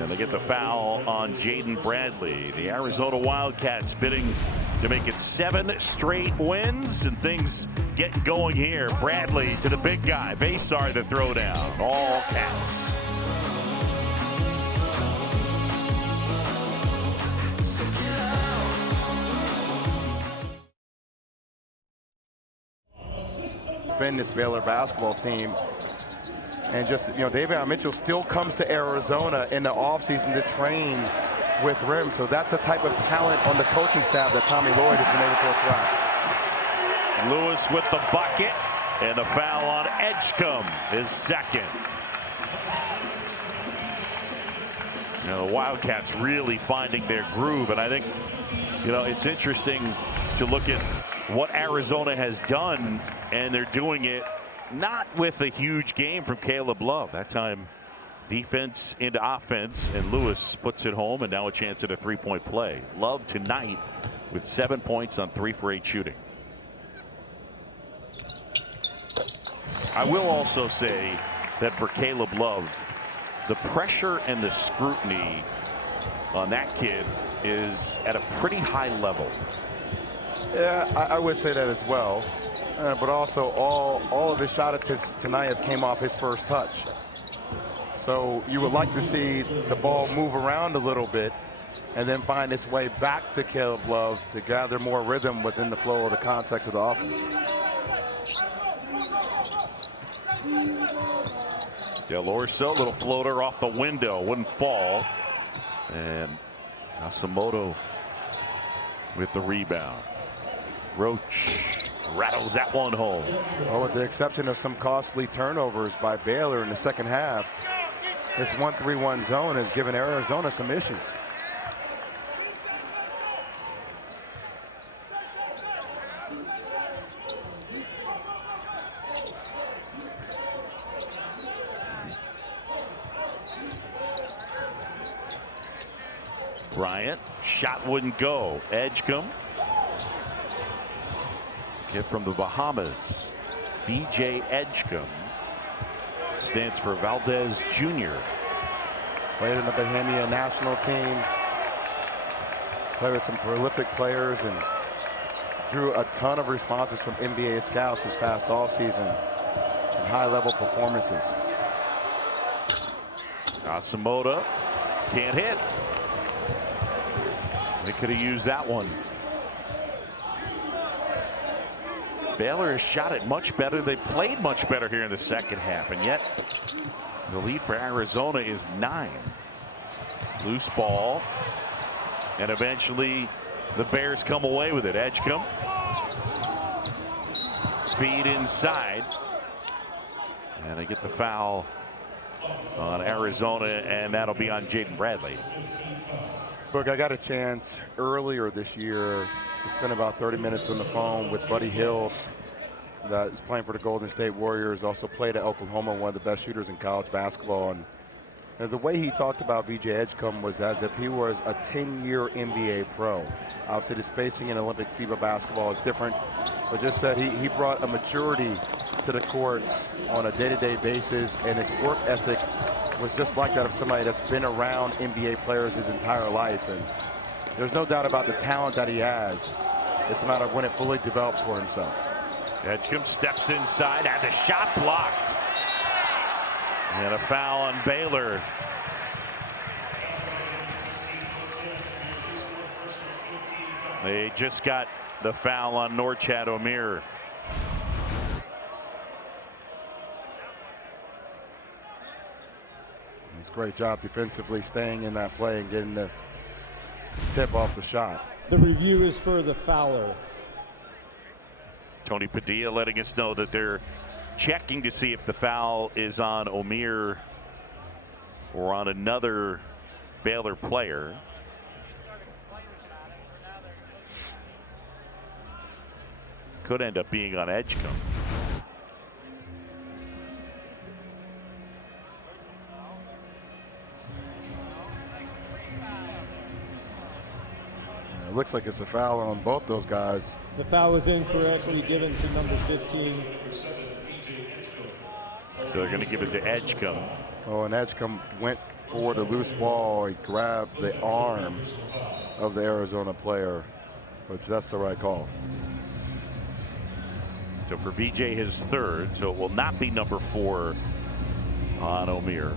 And they get the foul on Jaden Bradley. The Arizona Wildcats bidding to make it 7 straight wins, and things getting going here. Bradley to the big guy. Bayside the throwdown. All Cats. Defend this Baylor basketball team. And just, David Mitchell still comes to Arizona in the offseason to train with Rim. So that's the type of talent on the coaching staff that Tommy Lloyd has been able to attract. Lewis with the bucket, and a foul on Edgecombe, his second. The Wildcats really finding their groove, and I think, it's interesting to look at what Arizona has done, and they're doing it not with a huge game from Caleb Love. That time, defense into offense, and Lewis puts it home, and now a chance at a three-point play. Love tonight with 7 points on 3 for 8 shooting. I will also say that for Caleb Love, the pressure and the scrutiny on that kid is at a pretty high level. Yeah, I would say that as well. But also all of his shot attempts tonight have came off his first touch. So you would like to see the ball move around a little bit and then find its way back to Caleb Love to gather more rhythm within the flow of the context of the offense. Del Orso, little floater off the window, wouldn't fall. And Asamoto with the rebound. Roach rattles that one home. Well, with the exception of some costly turnovers by Baylor in the second half, this 1-3-1 zone has given Arizona some issues. Bryant, shot wouldn't go. Edgecombe. Kid from the Bahamas, BJ Edgecombe, stands for Valdez Jr. Played in the Bahamian national team. Played with some prolific players and drew a ton of responses from NBA scouts this past offseason and high-level performances. Asamoah can't hit. They could have used that one. Baylor has shot it much better. They played much better here in the second half, and yet the lead for Arizona is 9. Loose ball, and eventually the Bears come away with it. Edgecombe. Feed inside. And they get the foul on Arizona, and that'll be on Jaden Bradley. Look, I got a chance earlier this year to spend about 30 minutes on the phone with Buddy Hill, that is playing for the Golden State Warriors, also played at Oklahoma, one of the best shooters in college basketball. And the way he talked about VJ Edgecombe was as if he was a 10-year NBA pro. Obviously, the spacing in Olympic FIBA basketball is different, but just said he brought a maturity to the court on a day-to-day basis, and his work ethic was just like that of somebody that's been around NBA players his entire life. And there's no doubt about the talent that he has. It's a matter of when it fully develops for himself. Edgecombe steps inside, had the shot blocked. And a foul on Baylor. They just got the foul on Norchad Omier. It's a great job defensively staying in that play and getting the tip off the shot. The review is for the fouler. Tony Padilla letting us know that they're checking to see if the foul is on Omier or on another Baylor player. Could end up being on Edgecombe. It looks like it's a foul on both those guys. The foul was incorrectly given to number 15. So they're going to give it to Edgecombe. Oh, and Edgecombe went for the loose ball. He grabbed the arm of the Arizona player, which that's the right call. So for VJ, his third, so it will not be number 4 on Omier.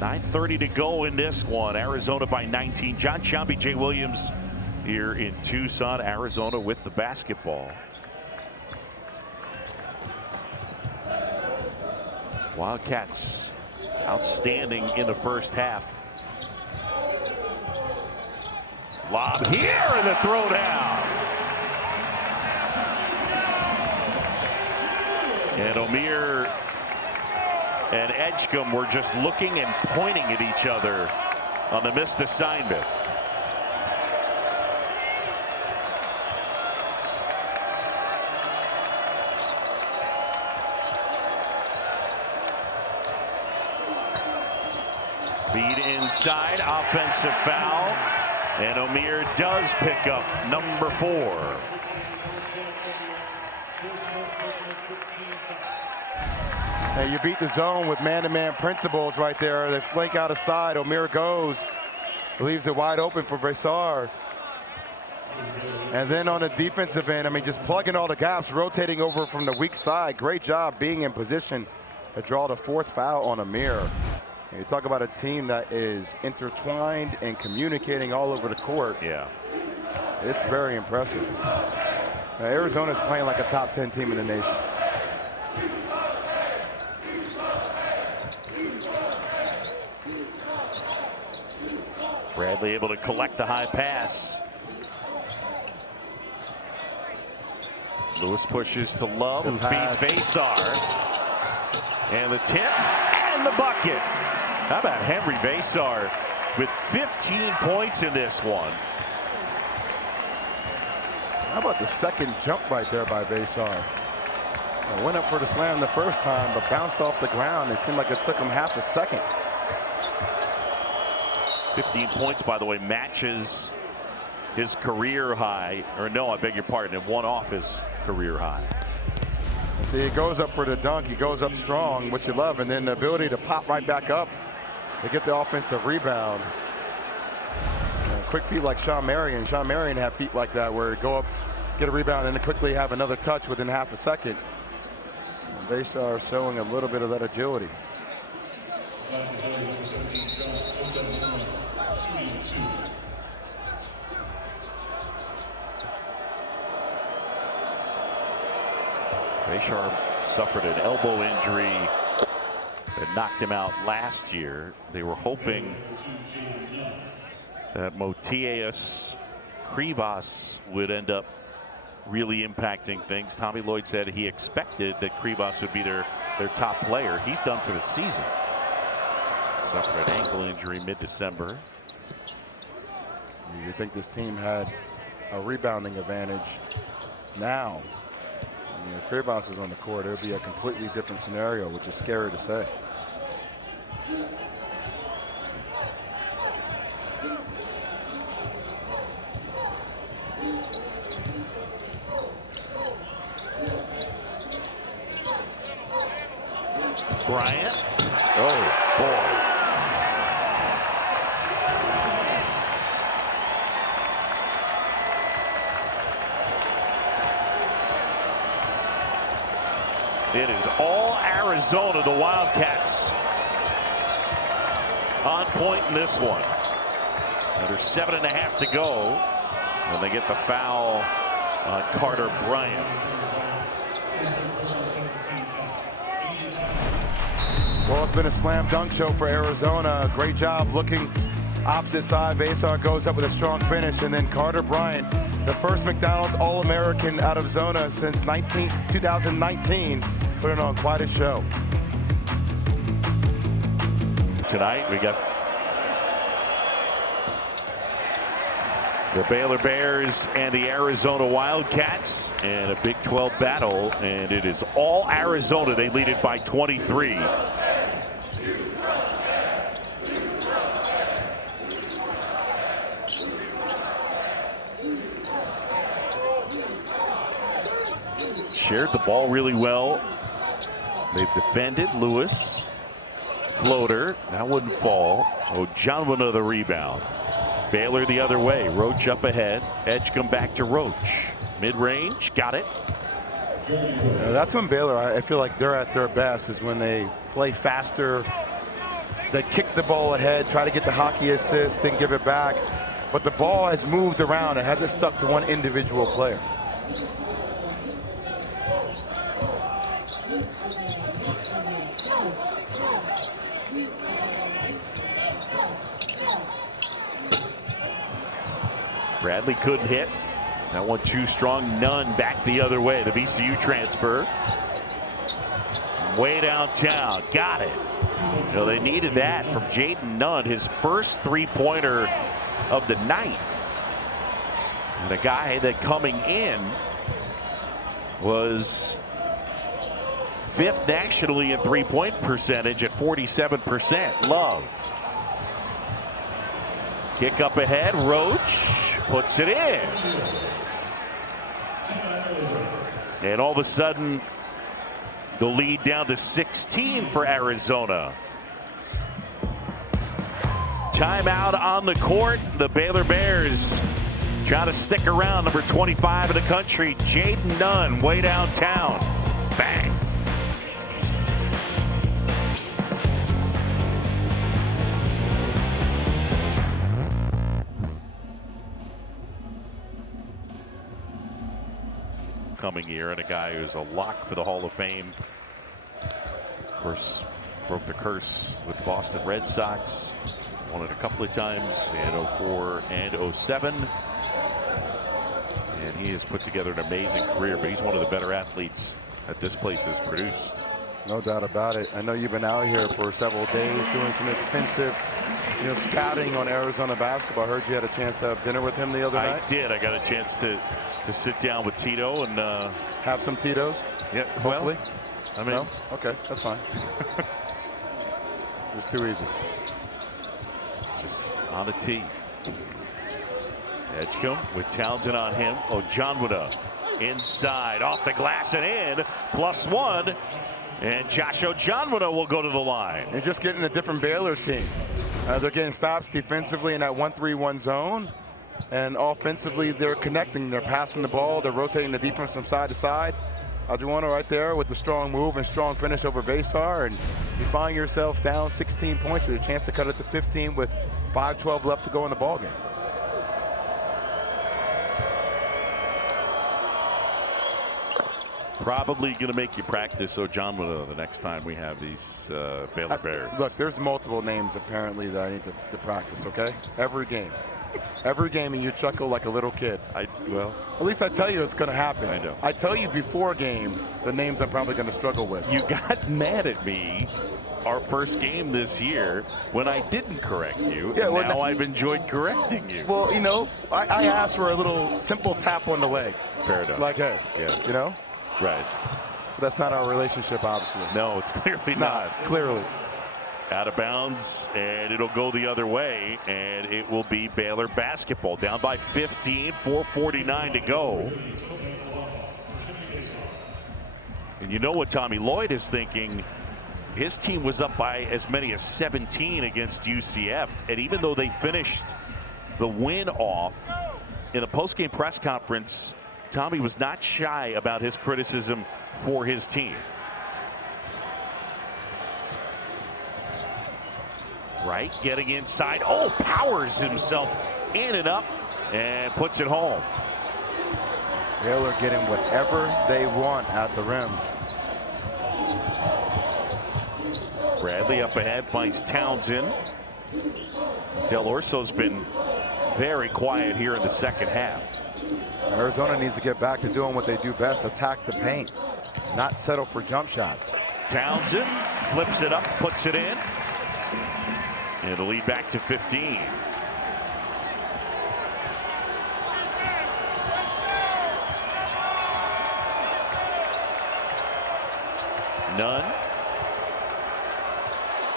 9:30 to go in this one. Arizona by 19. John Sciambi, Jay Williams here in Tucson, Arizona with the basketball. Wildcats outstanding in the first half. Lob here and the throwdown. And Omier and Edgecombe were just looking and pointing at each other on the missed assignment. Feed inside, offensive foul, and Omier does pick up number 4. Hey, you beat the zone with man-to-man principles right there. They flank out of side. Omier goes, leaves it wide open for Vesar. And then on the defensive end, I mean, just plugging all the gaps, rotating over from the weak side. Great job being in position to draw the 4th foul on Omier. And you talk about a team that is intertwined and communicating all over the court. Yeah. It's very impressive. Now, Arizona's playing like a top 10 team in the nation. Bradley able to collect the high pass. Lewis pushes to Love, who feeds Vesar. And the tip and the bucket. How about Henry Vesar with 15 points in this one? How about the second jump right there by Vesar? Went up for the slam the first time, but bounced off the ground. It seemed like it took him half a second. 15 points, by the way, matches his career high. Or no, I beg your pardon, and one off his career high. See, he goes up for the dunk. He goes up strong, which you love, and then the ability to pop right back up to get the offensive rebound. quick feet like Sean Marion. Sean Marion had feet like that where he'd go up, get a rebound, and then quickly have another touch within half a second. And they are showing a little bit of that agility. Baylor suffered an elbow injury that knocked him out last year. They were hoping that Motiejus Krivas would end up really impacting things. Tommy Lloyd said he expected that Krivas would be their top player. He's done for the season. Suffered an ankle injury mid-December. You think this team had a rebounding advantage now? If Krivas is on the court, it would be a completely different scenario, which is scary to say. Bryant. Oh, boy. It is all Arizona, the Wildcats on point in this one. Under 7.5 to go. And they get the foul on Carter Bryant. Well, it's been a slam dunk show for Arizona. Great job looking opposite side. Baylor goes up with a strong finish. And then Carter Bryant, the first McDonald's All-American out of Zona since 2019, putting on quite a show. Tonight we got the Baylor Bears and the Arizona Wildcats and a Big 12 battle, and it is all Arizona. They lead it by 23. Shared the ball really well. They've defended. Lewis, floater, that wouldn't fall. Ojanwuna the rebound. Baylor the other way. Roach up ahead. Edge come back to Roach. Mid-range, got it. That's when Baylor, I feel like they're at their best, is when they play faster. They kick the ball ahead, try to get the hockey assist, then give it back. But the ball has moved around. It hasn't stuck to one individual player. Bradley couldn't hit. That one too strong. Nunn back the other way. The VCU transfer. Way downtown. Got it. So they needed that from Jaden Nunn. His first three-pointer of the night. And a guy that coming in was 5th nationally in three-point percentage at 47%. Love. Kick up ahead. Roach puts it in. And all of a sudden, the lead down to 16 for Arizona. Timeout on the court. The Baylor Bears trying to stick around. Number 25 in the country, Jaden Nunn, way downtown. Bang. Coming year, and a guy who's a lock for the Hall of Fame. Of course, broke the curse with the Boston Red Sox. Won it a couple of times in 04 and 07. And he has put together an amazing career, but he's one of the better athletes that this place has produced. No doubt about it. I know you've been out here for several days doing some extensive, scouting on Arizona basketball. I heard you had a chance to have dinner with him the other night. I did. I got a chance to sit down with Tito and have some Tito's. Yeah, hopefully. Well, I mean, no? Okay, that's fine. It's too easy. Just on the tee. Edgecombe with Townsend on him. Ojanwuna inside, off the glass and in. +1. And Josh Ojanwuna will go to the line. And just getting a different Baylor team. They're getting stops defensively in that 1-3-1 zone. And offensively, they're connecting. They're passing the ball. They're rotating the defense from side to side. Adriano right there with the strong move and strong finish over Vesar. And you find yourself down 16 points with a chance to cut it to 15 with 5:12 left to go in the ballgame. Probably going to make you practice Ojamuna the next time we have these Baylor Bears. Look, there's multiple names apparently that I need to practice, okay? Every game. Every game, and you chuckle like a little kid. Well, at least I tell you it's going to happen. I know. I tell you before game the names I'm probably going to struggle with. You got mad at me our first game this year when I didn't correct you. Yeah, well, now I've enjoyed correcting you. Well, you know, I asked for a little simple tap on the leg. Fair enough. Like, hey, you know? Right. But that's not our relationship, obviously. No, it's clearly not. Clearly. Out of bounds, and it'll go the other way, and it will be Baylor basketball. Down by 15, 4:49 to go. And you know what Tommy Lloyd is thinking? His team was up by as many as 17 against UCF, and even though they finished the win off in a post-game press conference, Tommy was not shy about his criticism for his team. Right, getting inside. Oh, powers himself in and up and puts it home. Baylor getting whatever they want at the rim. Bradley up ahead, finds Townsend. Del Orso's been very quiet here in the second half. Arizona needs to get back to doing what they do best, attack the paint, not settle for jump shots. Townsend flips it up, puts it in. And the lead back to 15. Nunn.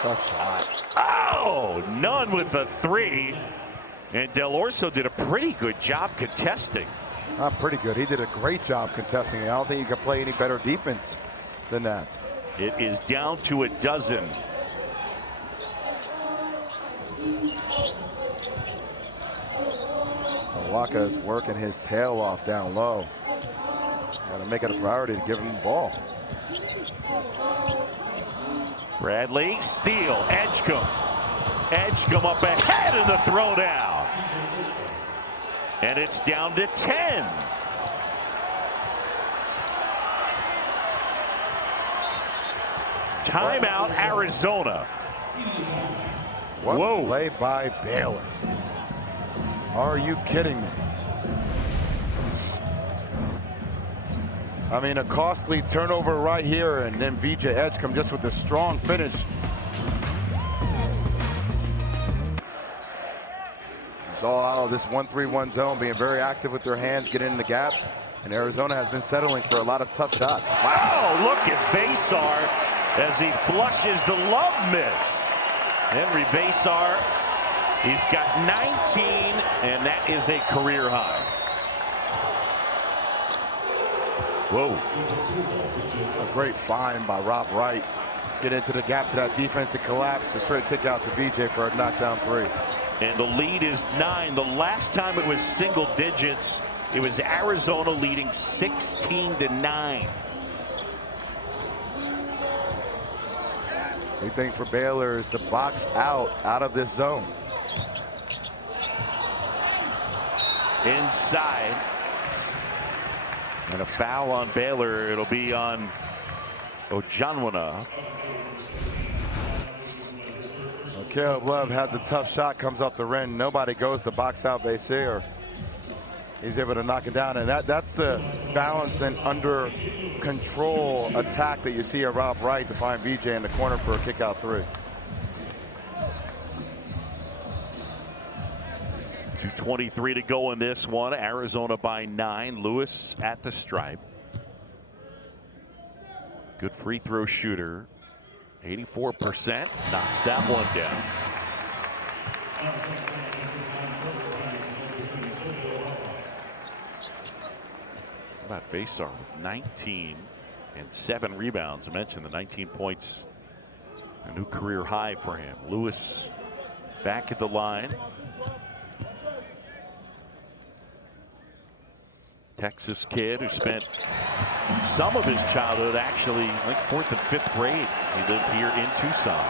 Tough shot. Oh, Nunn with the three. And Del Orso did a pretty good job contesting. Not pretty good. He did a great job contesting. I don't think you can play any better defense than that. It is down to a dozen. Waka is working his tail off down low. Got to make it a priority to give him the ball. Bradley, steal, Edgecombe. Edgecombe up ahead in the throwdown. And it's down to 10. Timeout, Arizona. What play by Baylor. Are you kidding me? I mean, a costly turnover right here, and then VJ Edgecombe just with a strong finish. It's all out of this 1-3-1 zone, being very active with their hands, getting in the gaps, and Arizona has been settling for a lot of tough shots. Wow, look at Vesar as he flushes the love miss. Henry Vesar, he's got 19, and that is a career high. Whoa. A great find by Rob Wright. Get into the gaps of that defensive collapse. A straight kick out to VJ for a knockdown three. And the lead is 9. The last time it was single digits, it was Arizona leading 16-9. Big thing for Baylor is to box out of this zone. Inside. And a foul on Baylor. It'll be on Ojanwana. Caleb Love has a tough shot, comes up the rim. Nobody goes to box out Vesar. He's able to knock it down, and that's the balance and under control attack that you see at Rob Wright to find VJ in the corner for a kick out three. 2:23 to go in this one. Arizona by 9. Lewis at the stripe. Good free throw shooter. 84%. Knocks that one down. How about Vesar with 19 and 7 rebounds? I mentioned the 19 points. A new career high for him. Lewis back at the line. Texas kid who spent some of his childhood, actually, like 4th and 5th grade. He lived here in Tucson.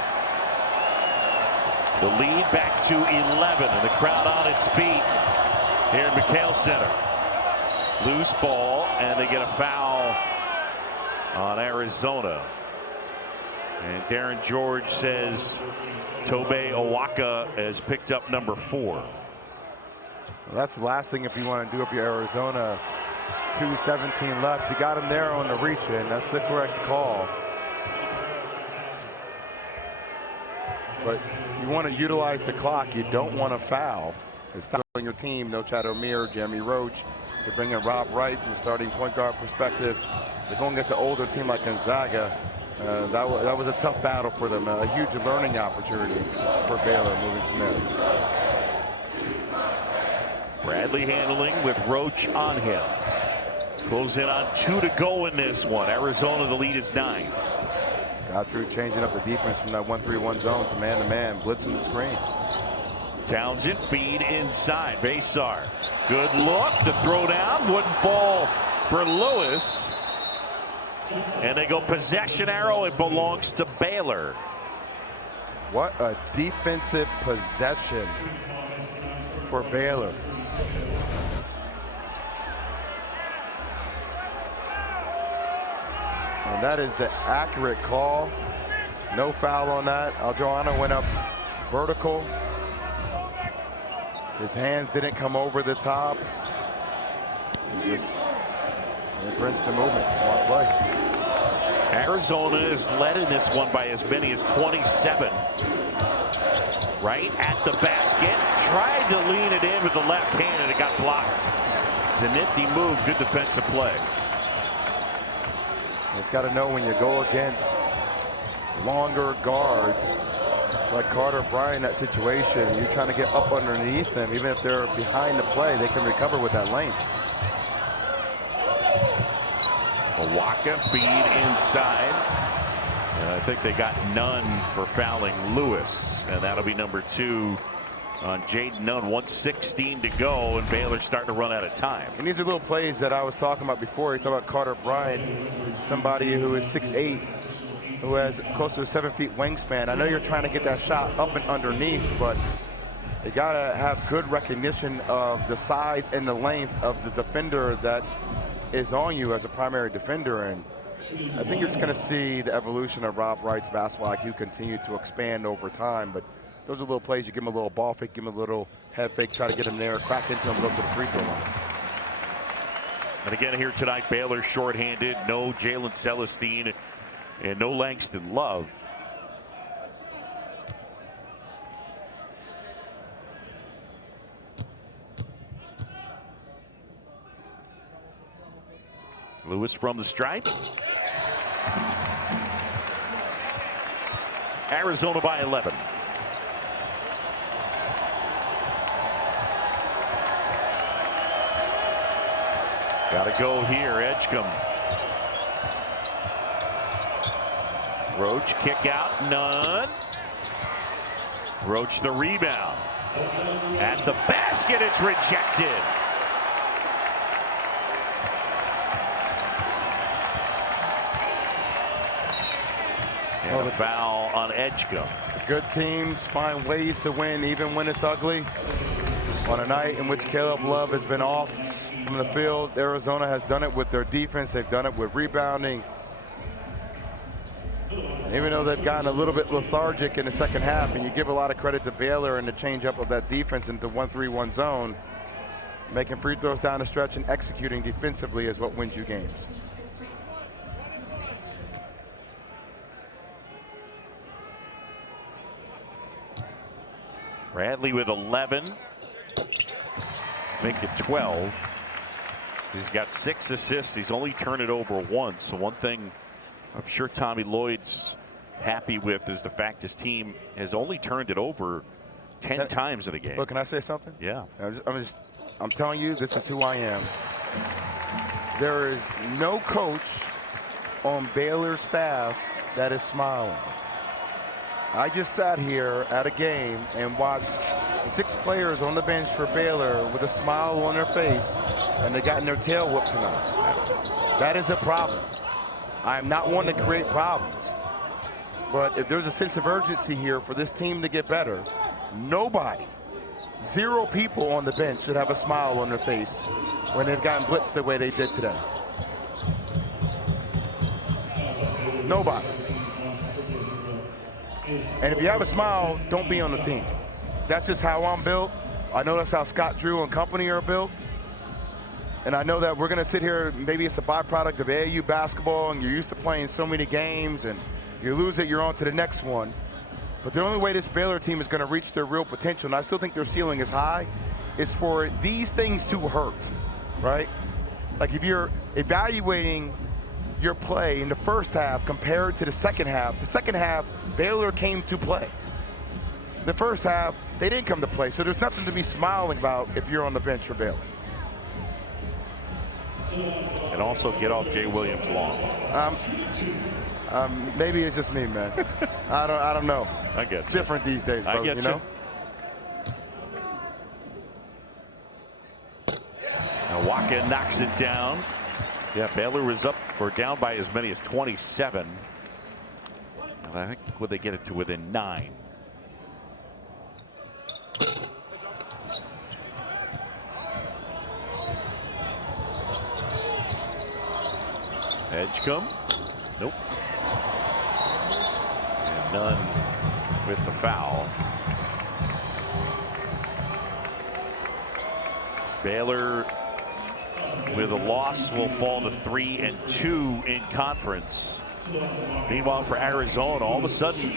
The lead back to 11, and the crowd on its feet here at McHale Center. Loose ball, and they get a foul on Arizona. And Darren George says Tobey Owaka has picked up number 4. Well, that's the last thing if you want to do if you're Arizona. 2:17 left. You got him there on the reach in. That's the correct call. But you want to utilize the clock. You don't want to foul. It's tough on your team. No Chad O'Meara, Jeremy Roach. They bring in Rob Wright from the starting point guard perspective. They're going against an older team like Gonzaga. That was a tough battle for them. A huge learning opportunity for Baylor moving from there. Bradley handling with Roach on him. Goes in on 2 to go in this one. Arizona, the lead is 9. Scott Drew changing up the defense from that 1-3-1 zone to man-to-man, blitzing the screen. Townsend feed inside. Basar. Good look. The throw down wouldn't fall for Lewis. And they go possession arrow. It belongs to Baylor. What a defensive possession for Baylor. And that is the accurate call. No foul on that. Aljoana went up vertical. His hands didn't come over the top. He just infringed the movement. Smart play. Arizona is led in this one by as many as 27. Right at the basket. Tried to lean it in with the left hand and it got blocked. It's a nifty move. Good defensive play. It's got to know when you go against longer guards like Carter Bryant in that situation, you're trying to get up underneath them. Even if they're behind the play, they can recover with that length. Owaka feed inside. And I think they got none for fouling Lewis. And that'll be number 2 on Jaden Nunn. 1:16 to go, and Baylor starting to run out of time. And these are little plays that I was talking about before. You talk about Carter Bryant, somebody who is 6'8", who has close to a 7 feet wingspan. I know you're trying to get that shot up and underneath, but you gotta have good recognition of the size and the length of the defender that is on you as a primary defender. And I think you're just gonna see the evolution of Rob Wright's basketball IQ continue to expand over time. But those are little plays. You give him a little ball fake, give him a little head fake, try to get him there, crack into him, go to the free throw line. And again here tonight, Baylor shorthanded. No Jalen Celestine and no Langston Love. Lewis from the stripe. Arizona by 11. Got to go here, Edgecombe. Roach kick out, none. Roach the rebound. At the basket, it's rejected. And a foul on Edgecombe. Good teams find ways to win even when it's ugly. On a night in which Caleb Love has been off from the field, Arizona has done it with their defense. They've done it with rebounding. And even though they've gotten a little bit lethargic in the second half, and you give a lot of credit to Baylor and the change up of that defense into 1-3-1 zone, making free throws down the stretch and executing defensively is what wins you games. Bradley with 11. Make it 12. He's got 6 assists. He's only turned it over once. So one thing I'm sure Tommy Lloyd's happy with is the fact his team has only turned it over 10 times in a game. Look, can I say something? Yeah. I'm telling you, this is who I am. There is no coach on Baylor's staff that is smiling. I just sat here at a game and watched 6 players on the bench for Baylor with a smile on their face, and they got their tail whooped tonight. That is a problem. I'm not one to create problems. But if there's a sense of urgency here for this team to get better, nobody, 0 people on the bench should have a smile on their face when they've gotten blitzed the way they did today. Nobody. And if you have a smile, don't be on the team. That's just how I'm built. I know that's how Scott Drew and company are built. And I know that we're going to sit here, maybe it's a byproduct of AAU basketball, and you're used to playing so many games, and you lose it, you're on to the next one. But the only way this Baylor team is going to reach their real potential, and I still think their ceiling is high, is for these things to hurt, right? Like if you're evaluating your play in the first half compared to the second half, Baylor came to play. The first half, they didn't come to play, so there's nothing to be smiling about if you're on the bench for Baylor. And also get off Jay Williams long. Maybe it's just me, man. I don't know. I guess it's different these days, bro. I get you know. Now Waka knocks it down. Yeah, Baylor was up or down by as many as 27. And I think would they get it to within 9? Edgecombe. Nope. And none with the foul. Baylor with a loss will fall to 3-2 in conference. Meanwhile, for Arizona, all of a sudden,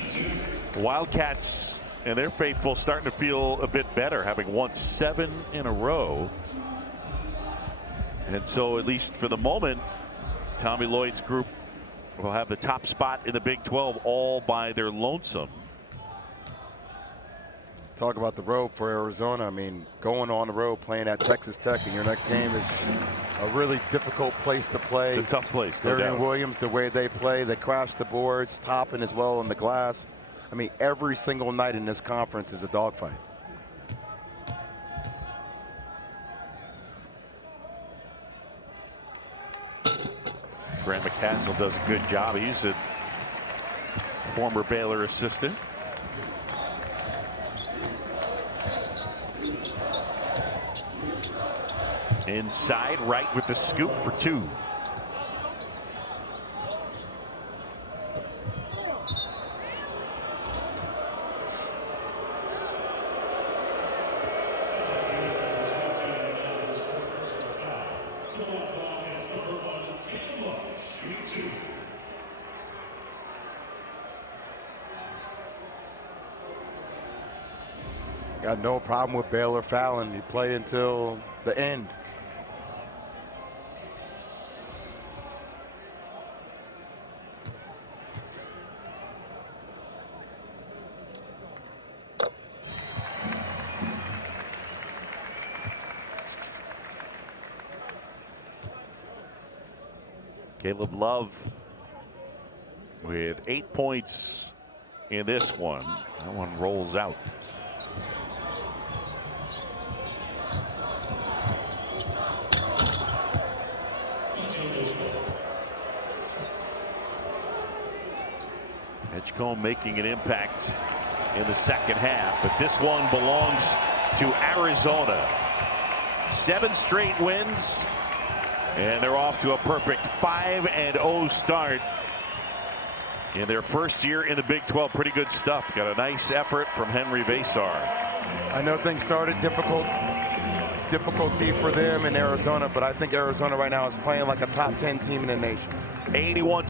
the Wildcats and their faithful starting to feel a bit better, having won 7 in a row. And so, at least for the moment, Tommy Lloyd's group will have the top spot in the Big 12 all by their lonesome. Talk about the road for Arizona. I mean, going on the road, playing at Texas Tech in your next game is a really difficult place to play. It's a tough place, no doubt. Williams, the way they play, they crash the boards, topping as well on the glass. I mean, every single night in this conference is a dogfight. Grant McCaskill does a good job. He's a former Baylor assistant. Inside right with the scoop for 2. Got no problem with Baylor fouling. You play until the end. Caleb Love with 8 points in this one. That one rolls out. Edgecombe making an impact in the second half, but this one belongs to Arizona. 7 straight wins, and they're off to a perfect 5-0 start in their first year in the Big 12. Pretty good stuff. Got a nice effort from Henry Vasar. I know things started difficulty for them in Arizona, but I think Arizona right now is playing like a top 10 team in the nation. 81.